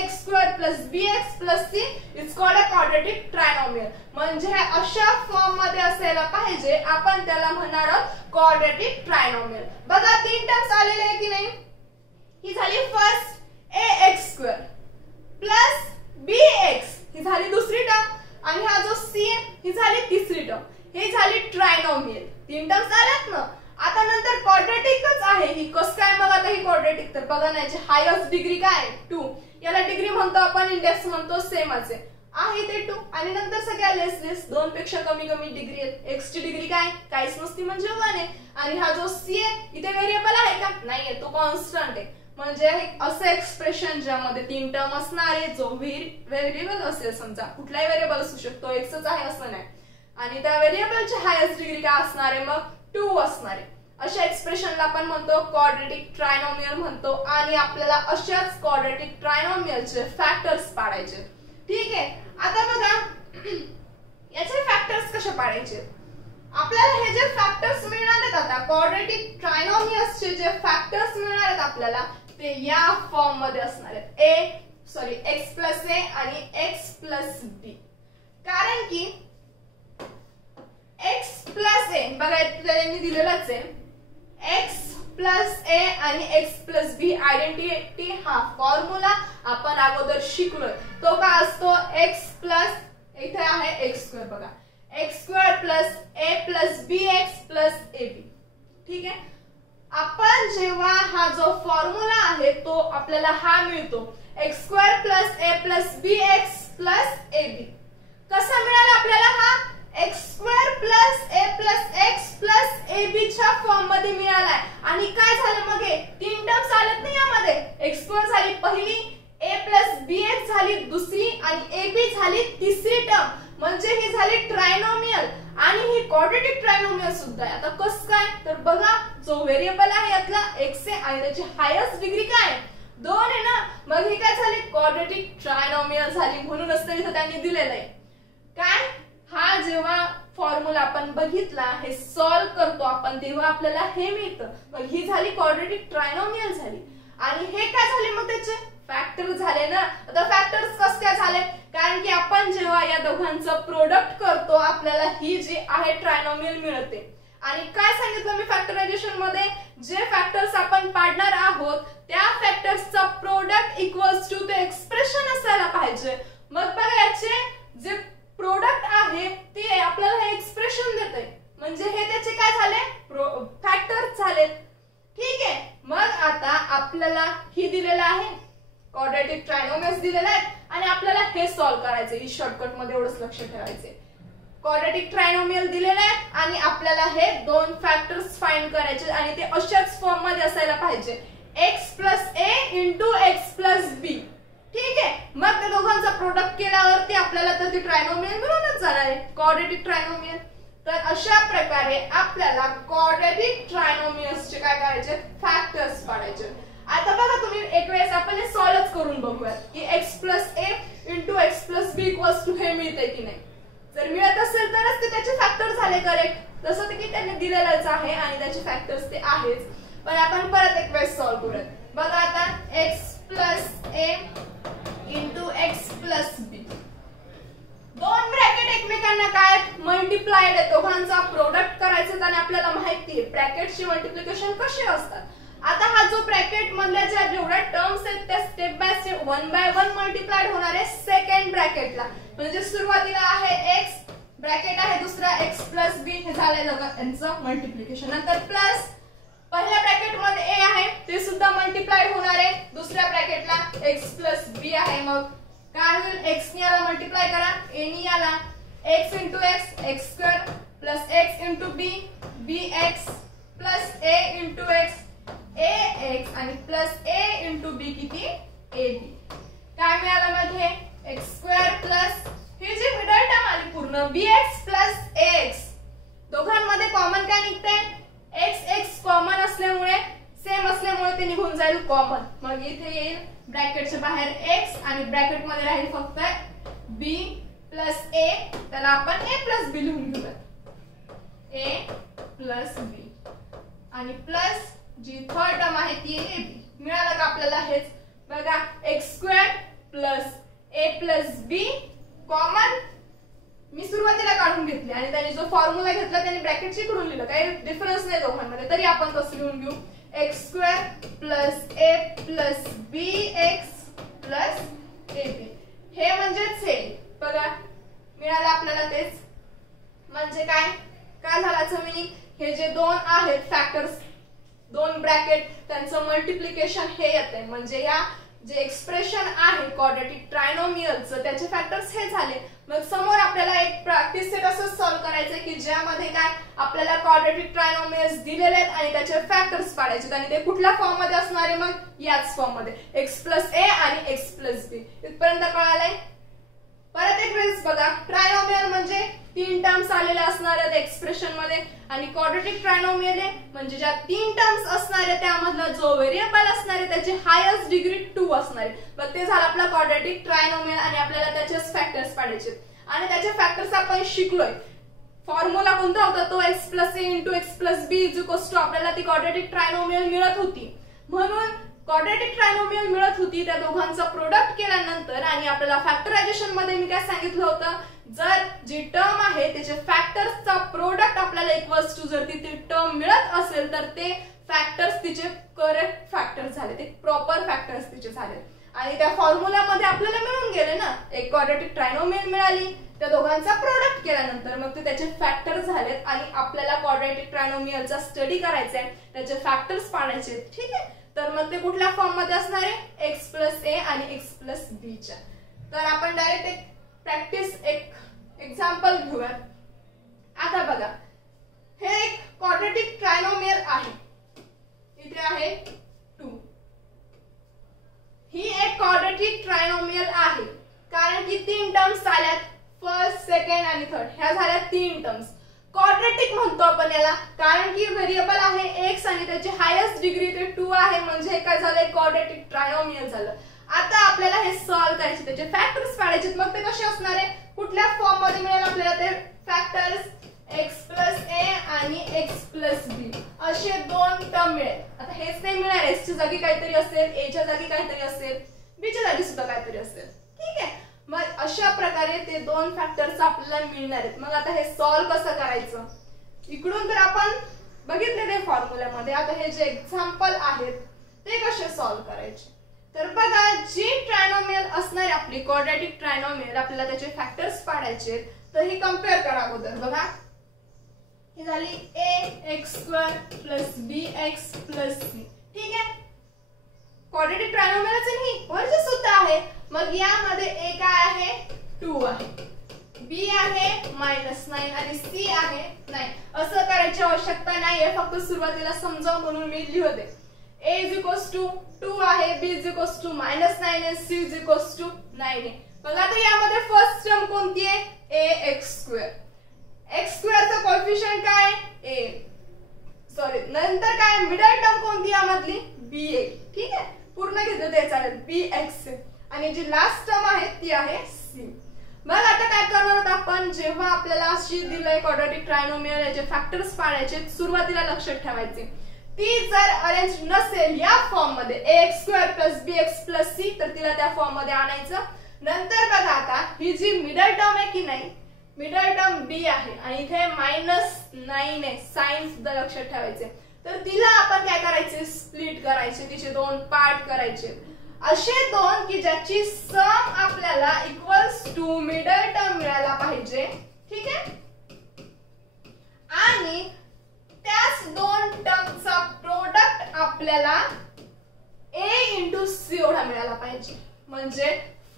ax2 + bx + c is called a quadratic trinomial. म्हणजे अशा फॉर्म मध्ये असायला पाहिजे, आपण त्याला म्हणणार आहोत क्वाड्रेटिक ट्रायनोमियल. बघा 3 टर्म्स आलेले आहे की नाही. ही झाली फर्स्ट ax2 + bx, ही झाली दुसरी टर्म, आणि हा जो c आहे ही झाली तिसरी टर्म. ही झाली ट्रायनोमियल. 3 टर्म्स आल्यात ना. आता नंतर क्वाड्रेटिकच आहे ही. कसं काय मग आता ही क्वाड्रेटिक? तर बघा ना, याची हायेस्ट डिग्री काय 2. याला डिग्री म्हणतो आपण, इंडेक्स म्हणतो, सेमच आहे ते 2. आणि नंतर सगळ्या लेस 2 पेक्षा कमी डिग्री आहेत. x ची डिग्री काय? काहीच नसती म्हणजे 1 आहे. आणि हा जो c आहे इथे व्हेरिएबल आहे का? नाहीये, तो कॉन्स्टंट आहे. म्हणजे असं एक्सप्रेशन ज्यामध्ये 3 टर्म असणार आहे, जो व्हेरिएबल असेल, समजा कुठलाही व्हेरिएबल असू शकतो, एक्सच आहे असं नाही, आणि त्या व्हेरिएबलची हायेस्ट डिग्री काय असणार आहे? मग 2 असणार आहे. अशा एक्सप्रेशनला आपण म्हणतो क्वाड्रेटिक ट्रायनोमियल म्हणतो. आणि आपल्याला अशाच क्वाड्रेटिक ट्रायनोमियलचे फॅक्टर्स पाडायचे. ठीक आहे. आता बघा याचे फॅक्टर्स कसे पाडायचे. आपल्याला हे जे फॅक्टर्स मिळणार आहेत, आता क्वाड्रेटिक ट्रायनोमियल्सचे जे फॅक्टर्स मिळणार आहेत आपल्याला, ते या फॉर्म मध्ये असणार आहेत. x + a आणि x + b. कारण की x + a बघा त्यांनी दिलेलाच आहे, x + a आणि x + b आयडेंटिटी हा फॉर्म्युला आपण अगोदर शिकलोय. तो काय असतो? x इथे आहे x2 बघा, x2 + a + bx + ab. ठीक आहे. आपण जेव्हा हा जो फॉर्म्युला आहे तो आपल्याला हा मिळतो, x2 + a + bx + ab. कसा मिळाला आपल्याला हा? x2 + a + x + ab च्या फॉर्म मध्ये मिळालाय. आणि काय झालं मग? हे 3 टर्म्स आलेत ना यामध्ये. x2 झाली पहिली, a + bx झाली दुसरी, आणि ab झाली तिसरी टर्म. म्हणजे ही झाली ट्रायनोमियल, आणि ही क्वाड्रेटिक ट्रायनोमियल सुद्धा आहे. आता कसं काय? तर बघा, जो व्हेरिएबल आहे यातला x आहे आणि त्याची हायेस्ट डिग्री काय? 2 आहे ना. मग ही काय झाली? क्वाड्रेटिक ट्रायनोमियल झाली. म्हणूनच इथे त्यांनी दिलेलं आहे काय, हा जेव्हा फॉर्म्युला आपण बघितला, हे सॉल्व करतो आपण, तेव्हा आपल्याला हे मिळतं. मग ही झाली क्वाड्रेटिक ट्रायनोमियल झाली. आणि हे काय झाले? मग त्याचे फॅक्टर झाले ना. आता फॅक्टर्स कस काय झाले? कारण की आपण जेव्हा या दोघांचं प्रोडक्ट करतो, आपल्याला ही जी आहे ट्रायनोमियल मिळते. आणि काय सांगितलं मी फॅक्टरायझेशन मध्ये, जे फॅक्टर्स आपण पाडणार आहोत त्या फॅक्टर्सचा प्रोडक्ट इक्वल्स टू ते एक्सप्रेशन असायला पाहिजे. मग बघा याचे जे प्रोडक्ट आहे ते आपल्याला हे एक्सप्रेशन देते. म्हणजे हे त्याचे काय झाले? फॅक्टर्स झाले. ठीक आहे. मग आता आपल्याला ही दिलेलं आहे, क्वाड्रेटिक ट्रायनोमियल्स दिलेले आहेत, आणि आपल्याला हे सॉल्व करायचे. ही शॉर्टकट मध्ये एवढंच लक्ष ठेवायचे. क्वाड्रेटिक ट्रायनोमियल दिलेले आहेत आणि आपल्याला हे 2 फॅक्टर्स फाइंड करायचे, आणि ते अशाच फॉर्म मध्ये असायला पाहिजे, x + a × x + b. ठीक आहे. मग त्या दोघांचा प्रोडक्ट केल्यावरती आपल्याला तर ती ट्रायनोमियल मिळूनच जाणार आहे, क्वाड्रेटिक ट्रायनोमियल. तर अशा प्रकारे आपल्याला क्वाड्रेटिक ट्रायनोमियल्सचे काय करायचे? फॅक्टर्स पाडायचे. आता बघा तुम्ही एक वेळेस आपण हे सॉल्व्ह करून बघूया की x + a × x + b = हे मिळते की नाही. जर मिळत असेल तरच ते त्याचे फॅक्टर झाले करेक्ट. तसं की त्यांनी दिलेलंच आहे आणि त्याचे फॅक्टर्स ते आहेच. पण आपण परत एक वेळेस सॉल्व्ह करूया. बघा आता x + a × x + b. 2 bracket एकमेकांना काय मल्टिप्लाइड आहे, दोघांचा प्रोडक्ट करायचं. आणि आपल्याला माहिती आहे ब्रॅकेटची मल्टिप्लिकेशन कशी असतात. आता हा जो ब्रॅकेट मधल्या ज्या जेवढ्या टर्म्स आहेत त्या step by step 1 by 1 multiplied होणार आहे सेकंड ब्रॅकेटला. म्हणजे सुरुवातीला आहे x, ब्रॅकेट आहे दुसरा x + b, हे झालं यांचं मल्टिप्लिकेशन. नंतर प्लस पहिल्या ब्रॅकेट मध्ये a आहे, ते सुद्धा मल्टिप्लाइड होणार आहे. दुसऱ्या ब्रॅकेटला x + b आहे. मग काय होईल? x ने याला मल्टिप्लाय करा, a ने याला, x × x x² + x × b bx + a × x ax आणि + a × b किती? ab. काय मिळालं मध्ये? x² ही जी मिडल टर्म आली पूर्ण bx + ax. दोघांमध्ये कॉमन काय निघतंय? x x कॉमन असल्यामुळे, सेम असल्यामुळे ते निघून जाईल कॉमन. मग इथे येईल ब्रॅकेटच्या बाहेर x आणि ब्रॅकेट मध्ये राहील फक्त b प्लस a, त्याला आपण a प्लस b लिहून घेऊयात, a प्लस b आणि प्लस जी थर्ड टर्म आहे ती ab. मिळालं का आपल्याला हेच बघा, x square plus a plus b common मी सुरुवातीला काढून घेतले आणि त्याने जो फॉर्म्युला घेतला त्याने ब्रॅकेटची इकडून लिहिलं, काही डिफरन्स नाही दोघांमध्ये, तरी आपण तसं लिहून घेऊ, x square plus a plus bx plus ab. हे म्हणजेच हे बघा मिळालं आपल्याला तेच. म्हणजे काय काय झालं याचं मीनिंग, हे जे दोन आहेत फॅक्टर्स, दोन ब्रॅकेट त्यांचं मल्टिप्लिकेशन हे येते, म्हणजे या जे एक्सप्रेशन आहे क्वाड्रॅटिक ट्रायनोमियलचं त्याचे फॅक्टर्स हे झाले. मग समोर आपल्याला एक प्रॅक्टिस सेट असं सॉल्व्ह करायचंय की ज्यामध्ये काय आपल्याला क्वाड्रॅटिक ट्रायनोमियल्स दिलेले आहेत आणि त्याचे फॅक्टर्स काढायचे आणि ते कुठल्या फॉर्म मध्ये असणार आहे, मग याच फॉर्म मध्ये x प्लस a आणि x प्लस b. इथपर्यंत कळालंय. परत एक वेळेस बघा, ट्रायनोमियल म्हणजे तीन टर्म्स आलेले असणार आहेत एक्सप्रेशन मध्ये आणि क्वाड्रॅटिक ट्रायनोमियल म्हणजे ज्या तीन टर्म्स असणार आहे त्यामधला जो व्हेरिएबल असणार आहे त्याची हायेस्ट डिग्री 2 असणार आहे. मग ते झालं आपला क्वाड्रॅटिक ट्रायनोमियल आणि आपल्याला त्याचे फॅक्टर्स काढायचे आणि त्याचे फॅक्टर्स आपण शिकलोय. फॉर्म्युला कोणता होता, तो x plus a into x plus b is equals to आपल्याला ती क्वाड्रॅटिक ट्रायनोमियल मिळत होती. म्हणून क्वाड्रॅटिक ट्रायनोमियल मिळत होती, त्या दोघांचा प्रोडक्ट केल्यानंतर आणि आपल्याला फॅक्टरायझेशन मध्ये मी काय सांगितलं होतं, जर जी टर्म आहे त्याचे फॅक्टर्सचा प्रोडक्ट आपल्याला इक्वल्स टू जर ती टर्म मिळत असेल तर ते फॅक्टर्स तिचे करेक्ट फॅक्टर्स झाले, ते प्रॉपर फॅक्टर्स तिचे झाले आणि त्या फॉर्म्युलामध्ये आपल्याला मिळून गेले ना, एक क्वाड्रॅटिक ट्रायनोमियल मिळाली, त्या दोघांचा प्रोडक्ट केल्यानंतर मग ते त्याचे फॅक्टर्स झालेत आणि आपल्याला क्वाड्रॅटिक ट्रायनोमियलचा स्टडी करायचा आहे, त्याचे फॅक्टर्स पाडायचे. ठीक आहे, तर मग ते कुठल्या फॉर्म मध्ये असणार आहे, x प्लस a आणि x प्लस b च्या. तर आपण डायरेक्ट एक प्रॅक्टिस एक एक्झाम्पल घेऊयात. आता बघा, हे एक क्वाड्रॅटिक ट्रायनोमियल आहे, इथे आहे 2. ही एक क्वाड्रॅटिक ट्रायनोमियल आहे कारण की तीन टर्म्स आल्यात, फर्स्ट सेकंड आणि थर्ड, ह्या झाल्या तीन टर्म्स. क्वाड्रॅटिक म्हणतो आपण याला कारण की व्हेरिएबल आहे x आणि त्याची हायेस्ट डिग्री ते 2 आहे, म्हणजे काय झालं, क्वाड्रॅटिक ट्रायनोमियल झालं. आता आपल्याला हे सॉल्व्ह करायचे, त्याचे फॅक्टर्स काढायचे. मग ते कसे असणार आहे, कुठल्या फॉर्म मध्ये मिळेल आपल्याला ते फॅक्टर्स, x प्लस a आणि x प्लस b असे दोन टर्म मिळेल. आता हेच नाही मिळणार, x च्या जागी काहीतरी असेल, a च्या जागी काहीतरी असेल, b च्या जागी सुद्धा काहीतरी असेल. ठीक आहे, मग अशा प्रकारे ते दोन फॅक्टर्स आपल्याला मिळणार आहेत. मग आता हे सॉल्व्ह कसं करायचं, इकडून तर आपण बघितले ते फॉर्म्युल्यामध्ये. आता हे जे एक्झाम्पल आहेत ते कसे सॉल्व्ह करायचे, तर बघा, जी ट्रायनोमियल असणार आपली क्वाड्रॅटिक ट्रायनोमियल आपल्याला त्याचे फॅक्टर्स पाडायचे. तर ही कम्पेअर करा अगोदर. बघा, ही झाली ax square plus bx plus c. ठीक आहे, क्वाड्रॅटिक ट्रायनोमियलच ही वरचे सुद्धा आहे. मग यामध्ये a काय आहे, 2 आहे, b आहे -9 आणि c आहे 9. असं करायची आवश्यकता नाहीये, फक्त सुरुवातीला समजावून म्हणून मी लिहते. a is equals to 2 आहे, b is equals to -9 आणि c is equals to 9 आहे. बघा, आता यामध्ये फर्स्ट टर्म कोणती आहे, ax स्क्वेअर. x स्क्वेअरचा कोएफिशिएंट काय, a. सॉरी, नंतर काय मिडल टर्म कोणती यामधली, ba. ठीक आहे, पूर्ण घेतलं ते चालेल, bx आणि जी लास्ट टर्म आहे ती आहे c. मग आता काय करणार आहोत आपण, जेव्हा आपल्याला अशी दिलंय क्वाड्रॅटिक ट्रायनोमियल याचे फॅक्टर्स पाडायचे, सुरुवातीला लक्षात ठेवायचे, ती जर अरेंज नसेल या फॉर्म मध्ये ax square plus bx plus c तर तिला त्या फॉर्म मध्ये आणायचं. नंतर बघा, आता ही जी मिडल टर्म आहे की नाही, मिडल टर्म b आहे आणि इथे -9 आहे, साइन सुद्धा लक्षात ठेवायचे. तर तिला आपण काय करायचे, स्प्लिट करायचे, तिचे दोन पार्ट करायचे, असे दोन की ज्याची सम आपल्याला इक्वल्स टू मिडल टर्म मिळायला पाहिजे. ठीक आहे, आणि त्याच दोन टर्मचा प्रोडक्ट आपल्याला a इंटू c एवढा मिळाला पाहिजे. म्हणजे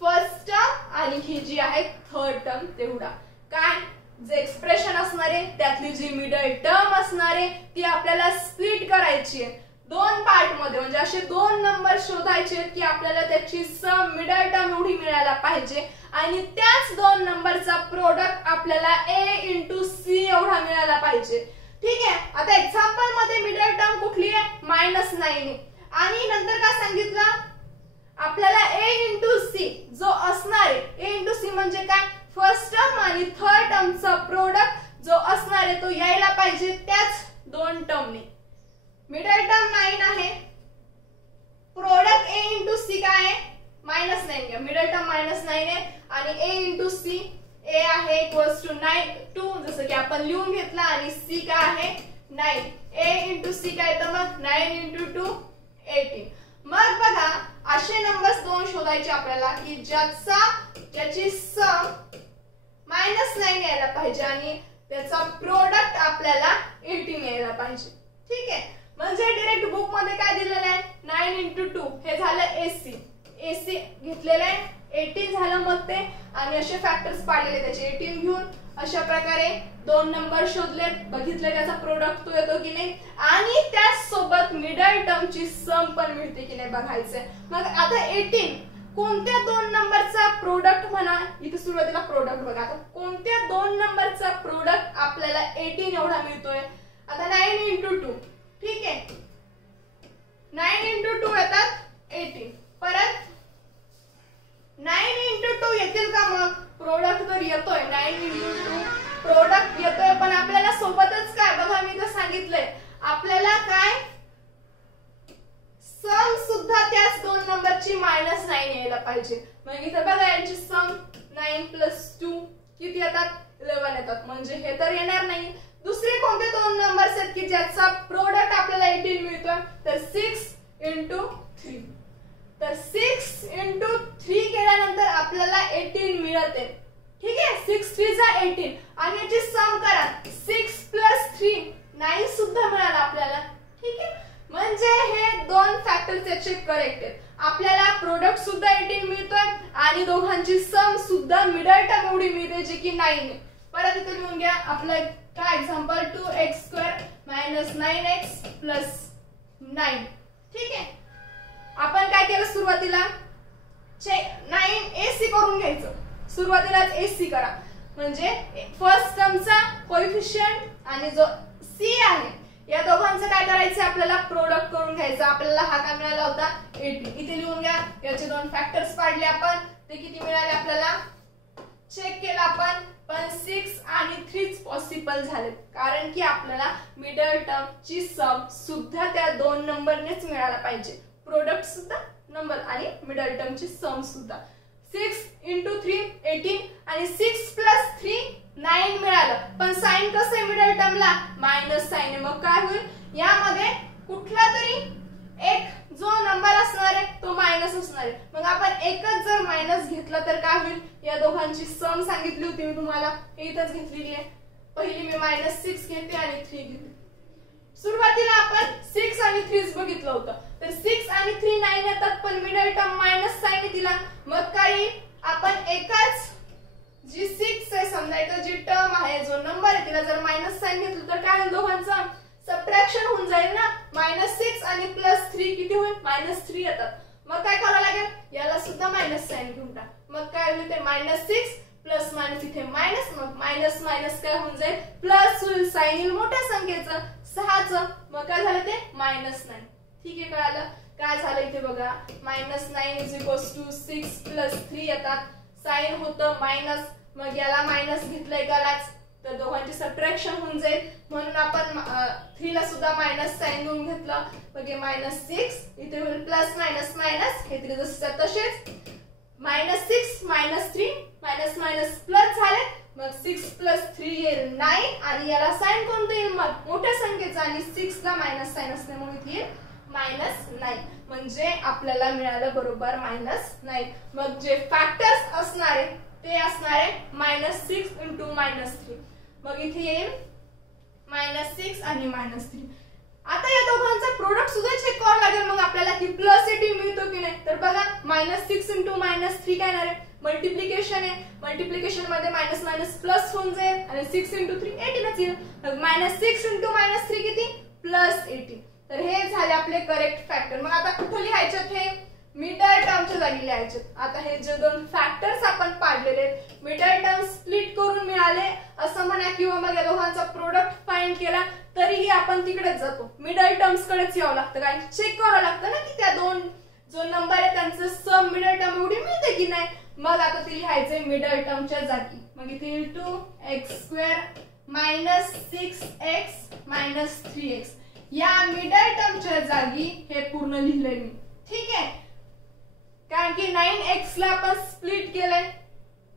फर्स्ट टर्म आणि ही जी आहे थर्ड टर्म तेवढा. काय जे एक्सप्रेशन असणार आहे त्यातली जी मिडल टर्म असणार आहे ती आपल्याला स्प्लिट करायची आहे दोन पार्ट मध्ये. म्हणजे असे दोन नंबर शोधायचे की आपल्याला त्याची सम मिडल टर्म एवढी मिळायला पाहिजे आणि त्याच दोन नंबरचा प्रोडक्ट आपल्याला a इंटू c एवढा मिळायला पाहिजे. ठीक आहे, आता एक्झाम्पल मध्ये मिडल टर्म कुठली आहे, -9 आहे. आणि नंतर काय सांगितलं, आपल्याला a इंटू सी जो असणार आहे, a इंटू सी म्हणजे काय, फर्स्ट टर्म आणि थर्ड टर्मचा प्रोडक्ट जो असणार आहे तो यायला पाहिजे त्याच दोन टर्मने. मिडल टर्म 9 आहे, प्रोडक्ट a इंटू सी काय आहे -9 घ्या, मिडल टर्म -9 आहे आणि a इंटू सी a आहे इक्वल्स टू 2 जसं की आपण लिहून घेतला आणि c काय आहे 9. a इंटू सी काय तर मग 9 इंटू 2 18. मग बघा असे नंबर्स दोन शोधायचे आपल्याला की ज्याची सम -9 यायला पाहिजे आणि त्याचा प्रोडक्ट आपल्याला 18 यायला पाहिजे. ठीक आहे, म्हणजे डायरेक्ट बुक मध्ये काय दिलेलं आहे 9 इंटू 2 हे झालं एसी घेतलेलं आहे, 18 झालं मग ते आणि असे फॅक्टर्स पाडलेले त्याचे 18 घेऊन अशा प्रकारे दोन नंबर शोधले, बघितले त्याचा प्रोडक्ट तो येतो की नाही आणि त्याच सोबत मिडल टर्मची सम पण मिळते की नाही बघायचंय. मग आता 18 कोणत्या दोन नंबरचा प्रोडक्ट म्हणा, इथे सुरुवातीला प्रोडक्ट बघा, आता कोणत्या दोन नंबरचा प्रोडक्ट आपल्याला 18 एवढा मिळतोय. आता 9 इंटू 2 ठीक आहे, 9 इंटू 2 येतात 18, परत 9 इंटू 2 येतील का, मग प्रोडक्ट तर येतोय 9 इंटू 2 प्रोडक्ट येतोय, पण आपल्याला सोबतच काय बघा मी तर सांगितलंय आपल्याला काय सम सुद्धा त्याच दोन नंबरची -9 यायला पाहिजे. मग इथे बघा यांची सम 9 + 2 किती येतात 11 येतात, म्हणजे हे तर येणार नाही. दुसरे कोणते दोन नंबर्स आहेत की ज्याचा प्रोडक्ट आपल्याला 18 मिळतोय, तर 6 इंटू 3. तर 6 इंटू 3 केल्यानंतर आपल्याला 18 मिळते. ठीक आहे, 6 3 = 18 आणि याची सम करा 6 + 3 9 सुद्धा मिळाला आपल्याला. ठीक आहे, म्हणजे हे दोन फॅक्टर्स याचे करेक्ट आहेत. आपल्याला प्रोडक्ट सुद्धा 18 मिळतोय आणि दोघांची सम सुद्धा मिडल टर्म एवढी मिळते जी की 9 आहे. परत इथे लिहून घ्या आपलं काय एक्झाम्पल 2x² - 9x + 9. ठीक आहे, आपण काय केलं सुरुवातीला 9 AC करून घ्यायचं, सुरुवातीलाच AC करा म्हणजे फर्स्ट टर्मचा कोएफिशिएंट आणि जो C आहे या दोघांचं काय करायचं आपल्याला प्रोडक्ट करून घ्यायचं. आपल्याला हा काय मिळाला होता 18, इथे लिहून घ्या. याचे दोन फॅक्टर्स पाडले आपण, ते किती मिळाले आपल्याला चेक केलं आपण, पण 6 आणि 3 पॉसिबल झाले कारण की आपल्याला मिडल टर्म ची सम सुद्धा त्या दोन नंबरनेच मिळाला पाहिजे, प्रोडक्ट सुद्धा नंबर आणि मिडल टर्म ची सम सुद्धा. 6 इंटू 3 18 आणि 6 + 3 9 मिळालं, पण साइन कसं आहे मिडल टर्मला -साइन आहे. मग काय होईल यामध्ये कुठला तरी एक जो नंबर असणार आहे तो मायनस असणार आहे. मग आपण एकच जर मायनस घेतला तर काय होईल, या दोघांची सम सांगितली होती मी तुम्हाला, इथंच घेतलेली आहे. पहिली मी -6 घेते आणि 3 घेते. सुरुवातीला आपण 6 आणि 3 बघितलं होतं, तर 6 आणि 3 9 येतात पण मिडल टर्म -साइन दिला. मग काय आपण एकाच जी 6 आहे समजायचं जी टर्म आहे जो नंबर आहे तिला जर -साइन घेतलं तर काय होईल, दोघांचं सबट्रॅक्शन होऊन जाईल ना. -6 आणि +3 किती होईल -3 येतात. मग काय करावं लागेल, याला सुद्धा -साइन घेऊन टाक. मग काय होईल ते -6 प्लस मायनस इथे मायनस, मग मायनस मायनस काय होऊन जाईल प्लस होईल. साइन येईल मोठ्या संख्येचं 6चं, मग काय झालं ते -9. ठीक आहे, कळालं काय झालं इथे बघा -9 = 6 + 3 येतात. साइन होतं मायनस, मग याला मायनस घेतलंय एकालाच तर दोघांची सबट्रॅक्शन होऊन जाईल, म्हणून आपण 3 ला सुद्धा -साइन घेऊन घेतलं. मग हे -6 इथे होईल प्लस मायनस मायनस, हे तरी जसं तसेच -6 - 3 मायनस प्लस झाले. मग 6 + 3 येईल 9 आणि याला साइन कोणतं येईल मग मोठ्या संख्येचा आणि 6 ला मायनस असल्यामुळे इथे येईल -9. म्हणजे आपल्याला मिळालं बरोबर -9. मग जे फॅक्टर्स असणार आहे ते असणार आहे -6 × -3. मग इथे येईल -6 आणि -3. आता या दोघांचा प्रोडक्ट सुद्धा चेक करावं लागेल मग आपल्याला की +18 मिळतो की नाही. तर बघा -6 × -3 काय येणार आहे मल्टिप्लिकेशन आहे. मल्टिप्लिकेशन मध्ये मायनस मायनस प्लस होऊन जाईल आणि 6 × 3 18च येईल. मग -6 × -3 किती +18. तर हे झाले आपले करेक्ट फॅक्टर. मग आता कुठे लिहायच्यात हे मिडल टर्मच्या जागी लिहायचे. आता हे जे दोन फॅक्टर्स आपण पाडलेले मिडल टर्म स्प्लिट करून मिळाले असं म्हणा किंवा मग या दोघांचा प्रोडक्ट फाइंड केला तरीही आपण तिकडेच जातो, मिडल टर्म्स कडेच यावं लागतं. काय चेक करावं लागतं ना की त्या दोन जो नंबर आहे त्यांचं सम मिडल टर्म एवढी मिळते की नाही. मग आता ते लिहायचंय मिडल टर्मच्या जागी. मग इथे येईल 2x² minus 6x minus 3x. या मिडल टर्मच्या जागी हे पूर्ण लिहिलंय मी. ठीक आहे, कारण की 9x ला आपण स्प्लिट केलंय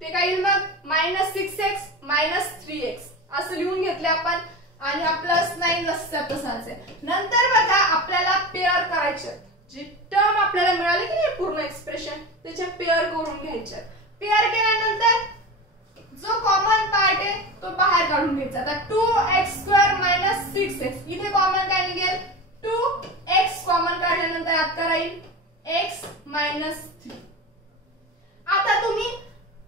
ते काय येईल मग मायनस 6x मायनस 3x असं लिहून घेतले आपण. आणि हा प्लस 9 तसंच आहे. नंतर बघा आपल्याला पेअर करायचे. जी टर्म आपल्याला मिळाली की नाही पूर्ण एक्सप्रेशन त्याच्या पेअर करून घ्यायच्या. पेअर केल्यानंतर जो कॉमन पार्ट आहे तो बाहेर काढून घ्यायचा. आता 2x² मायनस 6x इथे कॉमन काय निघेल 2x कॉमन काढल्यानंतर आत काय राहील x मायनस 3. आता तुम्ही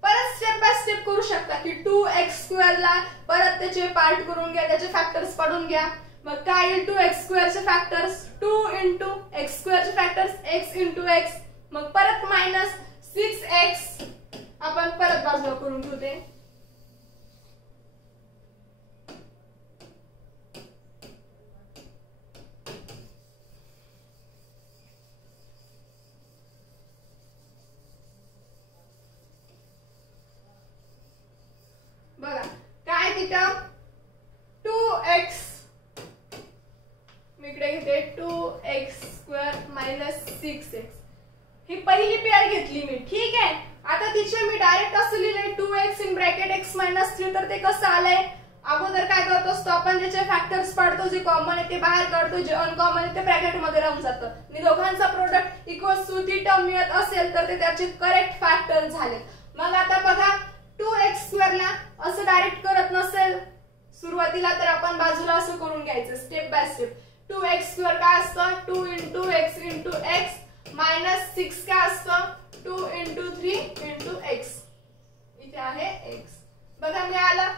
परत स्टेप बाय स्टेप करू शकता की 2x² ला परत त्याचे पार्ट करून घ्या, त्याचे फॅक्टर्स काढून घ्या. मग काय येईल 2x² चे फॅक्टर्स 2 into x² चे फॅक्टर्स x into x. मग परत मायनस 6x आपण परत बाजूला करून घेऊ. ते बघा काय तिथं 2x मी इकडे घेते 2x² मायनस 6x. ही पहिली पेअर घेतली मी. ठीक आहे, आता तिचे मी डायरेक्ट असं लिहिलंय 2x in bracket x minus 3. तर ते कसं आलंय अगोदर काय करतो असतो आपण ज्याचे फॅक्टर्स पाडतो, जे कॉमन आहे ते बाहेर काढतो, जे अनकॉमन आहे ते ब्रॅकेट मध्ये राहून जातं. आणि दोघांचा प्रोडक्ट इक्वल्स टू ती टर्म मिळत असेल तर ते त्याचे करेक्ट फॅक्टर झाले. मग आता बघा 2x² ला असं डायरेक्ट करत नसेल सुरुवातीला तर आपण बाजूला असं करून घ्यायचं स्टेप बाय स्टेप. 2x² काय असतं 2 into x into x minus 6 काय असतं 2 into 3 into x. इथे आहे x. बघा मिळालं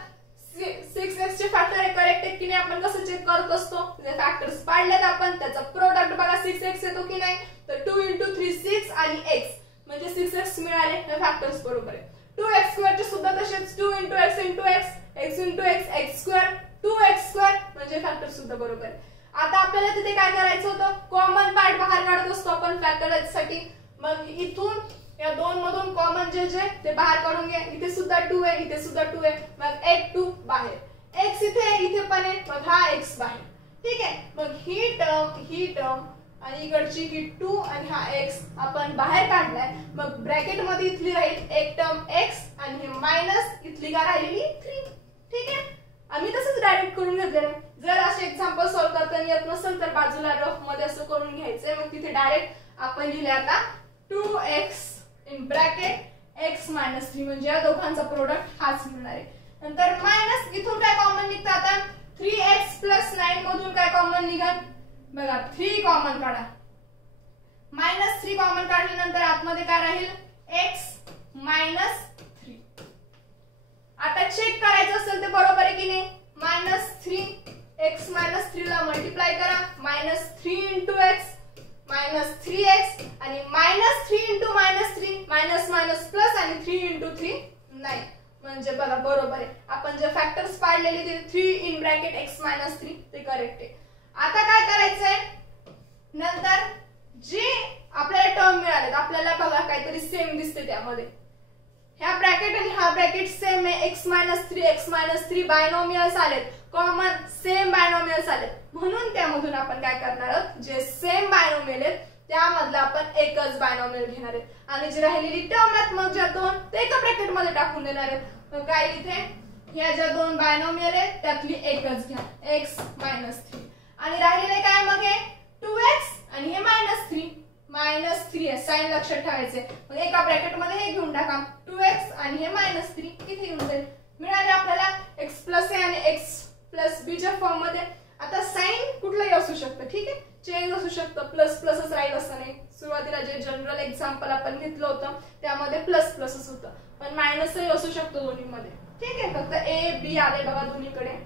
6x चे फॅक्टर आहे करेक्ट आहे की नाही. आपण कसं चेक करत असतो जे फॅक्टर्स पाडलेत आपण त्याचा प्रोडक्ट बघा 6x येतो की नाही. तर 2 into 3 6 आणि x म्हणजे 6x मिळाले. हे फॅक्टर्स बरोबर आहे. 2x² चे सुद्धा तसेच 2 into x into x x into x x² 2x² म्हणजे फॅक्टर सुद्धा बरोबर आहे. आता आपल्याला तिथे काय करायचं होतं कॉमन पार्ट बाहेर काढत असतो आपण फॅक्टराइज साठी. मग इथून या दोन मधून कॉमन जे ते बाहेर काढून घ्या. इथे सुद्धा 2 आहे, इथे सुद्धा 2 आहे. मग एक 2 बाहेर, x इथे पण आहे, मग हा x बाहेर. ठीक आहे, मग ही टर्म आणि इकडची ही 2 आणि हा x आपण बाहेर काढलाय. मग ब्रॅकेट मध्ये इथली राहील एक टर्म x आणि हे मायनस इथली काय राहिलेली 3. ठीक आहे, आम्ही तसंच डायरेक्ट करून घेतलेलं. जर असे एक्झाम्पल सॉल्व्ह करता येत नसेल तर बाजूला रफ मध्ये असं करून घ्यायचंय. मग तिथे डायरेक्ट आपण लिहिले आता 2x in bracket x minus 3 म्हणजे या दोघांचा प्रोडक्ट हाच मिळणार आहे. नंतर मायनस इथून काय कॉमन निघतं आता 3x प्लस 9 मधून काय कॉमन निघाल बघा 3 कॉमन काढा. मायनस 3 कॉमन काढल्यानंतर आतमध्ये काय राहील x मायनस 3. आता चेक करायचं असेल ते बरोबर आहे की नाही. मायनस 3 x मायनस 3 ला मल्टिप्लाय करा. Minus 3 into x minus 3x आणि minus 3 into minus 3 minus minus plus आणि 3 इंटू 3 9 म्हणजे बघा बरोबर आहे. आपण जे फॅक्टर्स पाडलेले ते 3 इन ब्रॅकेट x मायनस 3 ते करेक्ट आहे. आता काय करायचंय नंतर जे आपल्याला टर्म मिळाले आपल्याला बघा काहीतरी सेम दिसते त्यामध्ये. ह्या ब्रॅकेट आणि हा ब्रॅकेट सेम आहे. x मायनस 3 बायनॉमियल्स आलेत, कॉमन सेम बायनॉमियल्स आलेत. म्हणून त्यामधून आपण काय करणार आहोत जे सेम बायनॉमियल आहेत त्यामधला आपण एकच बायनॉमियल घेणार आहेत आणि जी राहिलेली टर्म आहेत मग ज्या दोन ते एका ब्रॅकेट मध्ये टाकून देणार आहेत. मग काय इथे ह्या ज्या दोन बायनॉमियल आहेत त्यातली एकच घ्या x मायनस 3 आणि राहिलेले काय मग हे 2x आणि हे मायनस 3 आहे. साइन लक्षात ठेवायचे. मग एका ब्रॅकेट मध्ये हे घेऊन टाका 2x आणि हे मायनस 3 इथे येऊन जाईल. मिळाले आपल्याला x प्लस a आणि x प्लस b च्या फॉर्म मध्ये. आता साइन कुठलाही असू शकतं. ठीक आहे, चेंज असू शकतं, प्लस प्लसच राहील असं नाही. सुरुवातीला जे जनरल एक्झाम्पल आपण घेतलं होतं त्यामध्ये प्लस प्लसच होतं, पण मायनसही असू शकतो दोन्हीमध्ये. ठीक आहे, फक्त a b आले बघा दोन्हीकडे.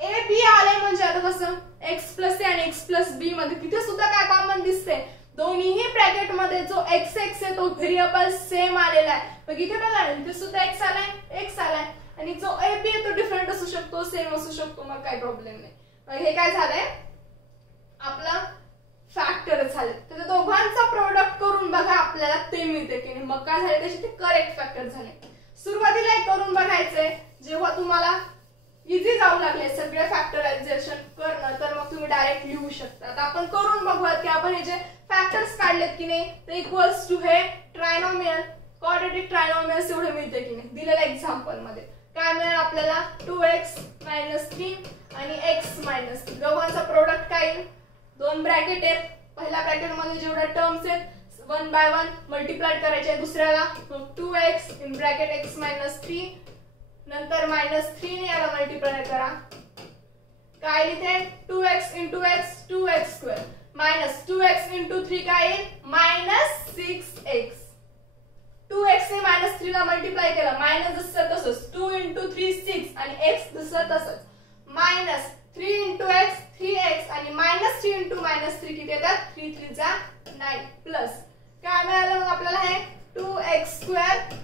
a b आले म्हणजे आता कसं x प्लस a आणि x प्लस b मध्ये तिथे सुद्धा काय कॉमन दिसते दोन्हीही ब्रॅकेट मध्ये जो x आहे तो व्हेरिएबल सेम आलेला आहे. मग इथे बघा इथे सुद्धा x आलाय आणि जो a b आहे तो डिफरंट असू शकतो, सेम असू शकतो. मग काय प्रॉब्लेम नाही. मग हे काय झालंय आपलं फॅक्टर झाले, तर दोघांचा प्रोडक्ट करून बघा आपल्याला ते मिळते की नाही. मग काय झाले त्याचे ते करेक्ट फॅक्टर झाले. सुरुवातीला एक करून बघायचे, जेव्हा तुम्हाला इझी जाऊ लागले सगळे फॅक्टरायझेशन करणं तर मग तुम्ही डायरेक्ट लिहू शकता. आता आपण करून बघूयात की आपण हे जे फॅक्टर्स काढलेत की नाही ते इक्वल्स टू हे ट्रायनॉमियल क्वाड्रेटिक ट्रायनॉमियल्स एवढे मिळते की नाही. दिलेल्या एक्झाम्पल मध्ये काय मिळेल आपल्याला 2x - 3 आणि x - 3. दोघांचा प्रोडक्ट काय येईल, दोन ब्रॅकेट आहेत. पहिल्या ब्रॅकेट मध्ये जेवढ्या टर्म्स आहेत 1 by 1 मल्टिप्लाय करायचे, दुसऱ्याला 2x इन ब्रॅकेट x - 3 नंतर -3 ने याला मल्टिप्लाय करा. काय लिहिते 2x * x 2x² minus 2x * 3 काय येईल -6x. 2x ने -3 ला मल्टिप्लाय केलं, मायनस जसं तसंच 2 * 3 6 आणि x जसं तसंच मायनस 3 * x 3x आणि -3 * -3 किती येतात 3 3 जा 9 प्लस काय मिळालं मग आपल्याला हे 2x²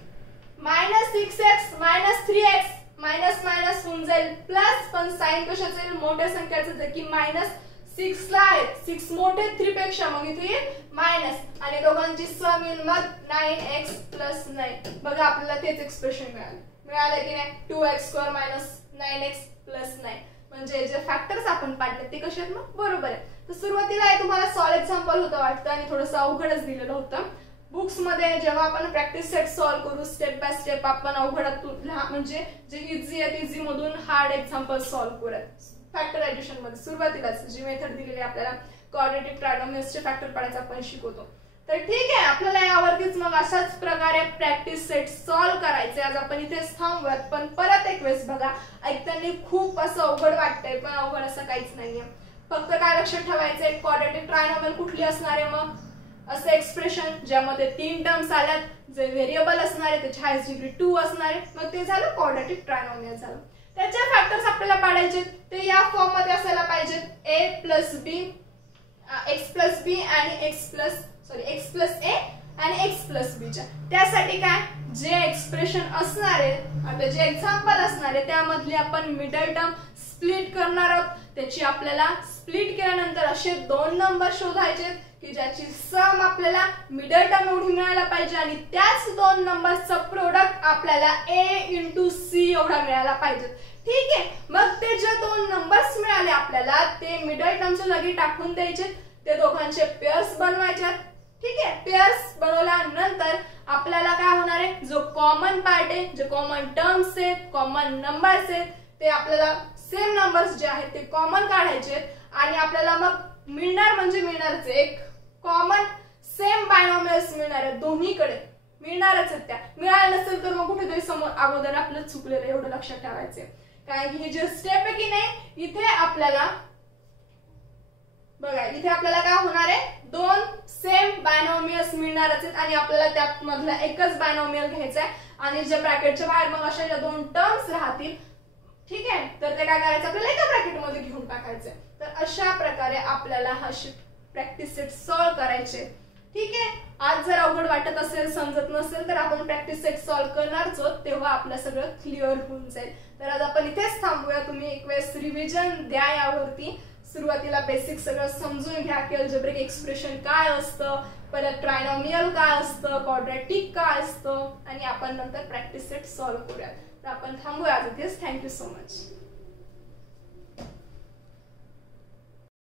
-6x -3x minus minus होऊन जाईल प्लस, पण साइन कशाचं येईल मोठ्या संख्याचं तर की -6 ला आहे, 6 मोठे 3 पेक्षा मग इथे येईल मायनस आणि दोघांची सम येईल मग 9x + 9. बघा आपल्याला तेच एक्सप्रेशन मिळालं की नाही 2x² - 9x + 9. म्हणजे जे फॅक्टर्स आपण पाडले ते कसे आहेत मग बरोबर आहे. तर सुरुवातीला हे तुम्हाला सॉल्व एक्झाम्पल होतं वाटतं आणि थोडंसं अवघडच दिलेलं होतं. बुक्स मध्ये जेव्हा आपण प्रॅक्टिस सेट सॉल्व करू स्टेप बाय स्टेप आपण अवघडातून म्हणजे जे इझी आहे इझी मधून हार्ड एक्झाम्पल सॉल्व करूयात. फॅक्टरायझेशन मध्ये सुरुवातीलाच जी मेथड दिलेली आपल्याला क्वाड्रेटिक ट्रायनॉमियल्सचे फॅक्टर पाडायचं आपण शिकवतो. तर ठीक आहे, आपल्याला यावरतीच मग अशाच प्रकारे प्रॅक्टिस सेट सॉल्व करायचे. आज आपण इथेच थांबूयात, पण परत एक वेळेस बघा ऐकताना खूप असं अवघड वाटतंय, पण अवघड असं काहीच नाहीये. फक्त काय लक्षात ठेवायचंय क्वाड्रेटिक ट्रायनॉमियल कुठली असणार आहे मग असं एक्सप्रेशन ज्यामध्ये 3 टर्म्स आल्यात, जे व्हेरिएबल असणार आहे त्याची हायेस्ट डिग्री 2 असणार आहे, मग ते झालं क्वाड्रेटिक ट्रायनॉमियल झालं. त्याचे फॅक्टर्स आपल्याला पाडायचे ते या फॉर्म मध्ये असायला पाहिजेत a + b x + b आणि x + a आणि x + b च्या. त्यासाठी काय जे एक्सप्रेशन असणार आहे आता जे एक्झाम्पल असणार आहे त्यामधली आपण मिडल टर्म स्प्लिट करणार आहोत. त्याची आपल्याला स्प्लिट केल्यानंतर असे 2 नंबर शोधायचे की ज्याची सम आपल्याला मिडल टर्म एवढी मिळायला पाहिजे आणि त्याच 2 नंबरचं प्रोडक्ट आपल्याला a * c एवढा मिळायला पाहिजे. ठीक आहे, मग ते जे 2 नंबर्स मिळाले आपल्याला ते मिडल टर्मच्या जागी टाकून द्यायचे, ते दोघांचे पेअर्स बनवायचे. ठीक आहे, पेअर्स बनवल्यानंतर आपल्याला काय होणार आहे जो कॉमन पार्ट आहे जे कॉमन टर्म्स आहेत कॉमन नंबर्स आहेत ते आपल्याला सेम नंबर्स जे आहेत ते कॉमन काढायचे आणि आपल्याला मग मिळणार म्हणजे मिळणारच एक कॉमन सेम बायनॉमियल्स मिळणार आहेत, दोन्हीकडे मिळणारच आहेत. त्या मिळाले नसेल तर मग कुठेतरी समोर अगोदर आपलं चुकलेलं एवढं लक्षात ठेवायचं. कारण की हे जे स्टेप आहे की नाही इथे आपल्याला बघा इथे आपल्याला काय होणार आहे 2 सेम बायनॉमियल्स मिळणारच आहेत आणि आपल्याला त्यात मधला एकच बायनॉमियल घ्यायचा आहे आणि जे ब्रॅकेटच्या बाहेर मग अशा 2 टर्म्स राहतील. ठीक आहे, तर ते काय करायचं आपल्याला एका ब्रॅकेट मध्ये घेऊन टाकायचं. तर अशा प्रकारे आपल्याला हा प्रॅक्टिस सेट सॉल्व करायचे. ठीक आहे, आज जर अवघड वाटत असेल समजत नसेल तर आपण प्रॅक्टिस सेट सॉल्व करणारच आहोत, तेव्हा आपलं सगळं क्लिअर होऊन जाईल. तर आज आपण इथेच थांबूया. तुम्ही एक वेळेस रिव्हिजन द्या यावरती. सुरुवातीला बेसिक सगळं समजून घ्या की अल्जेब्रिक एक्सप्रेशन काय असतं, परत ट्रायनॉमियल काय असतं, क्वाड्रॅटिक काय असतं आणि आपण नंतर प्रॅक्टिस सेट सॉल्व करूया. तर आपण थांबूया आज इथेच. Thank you so much.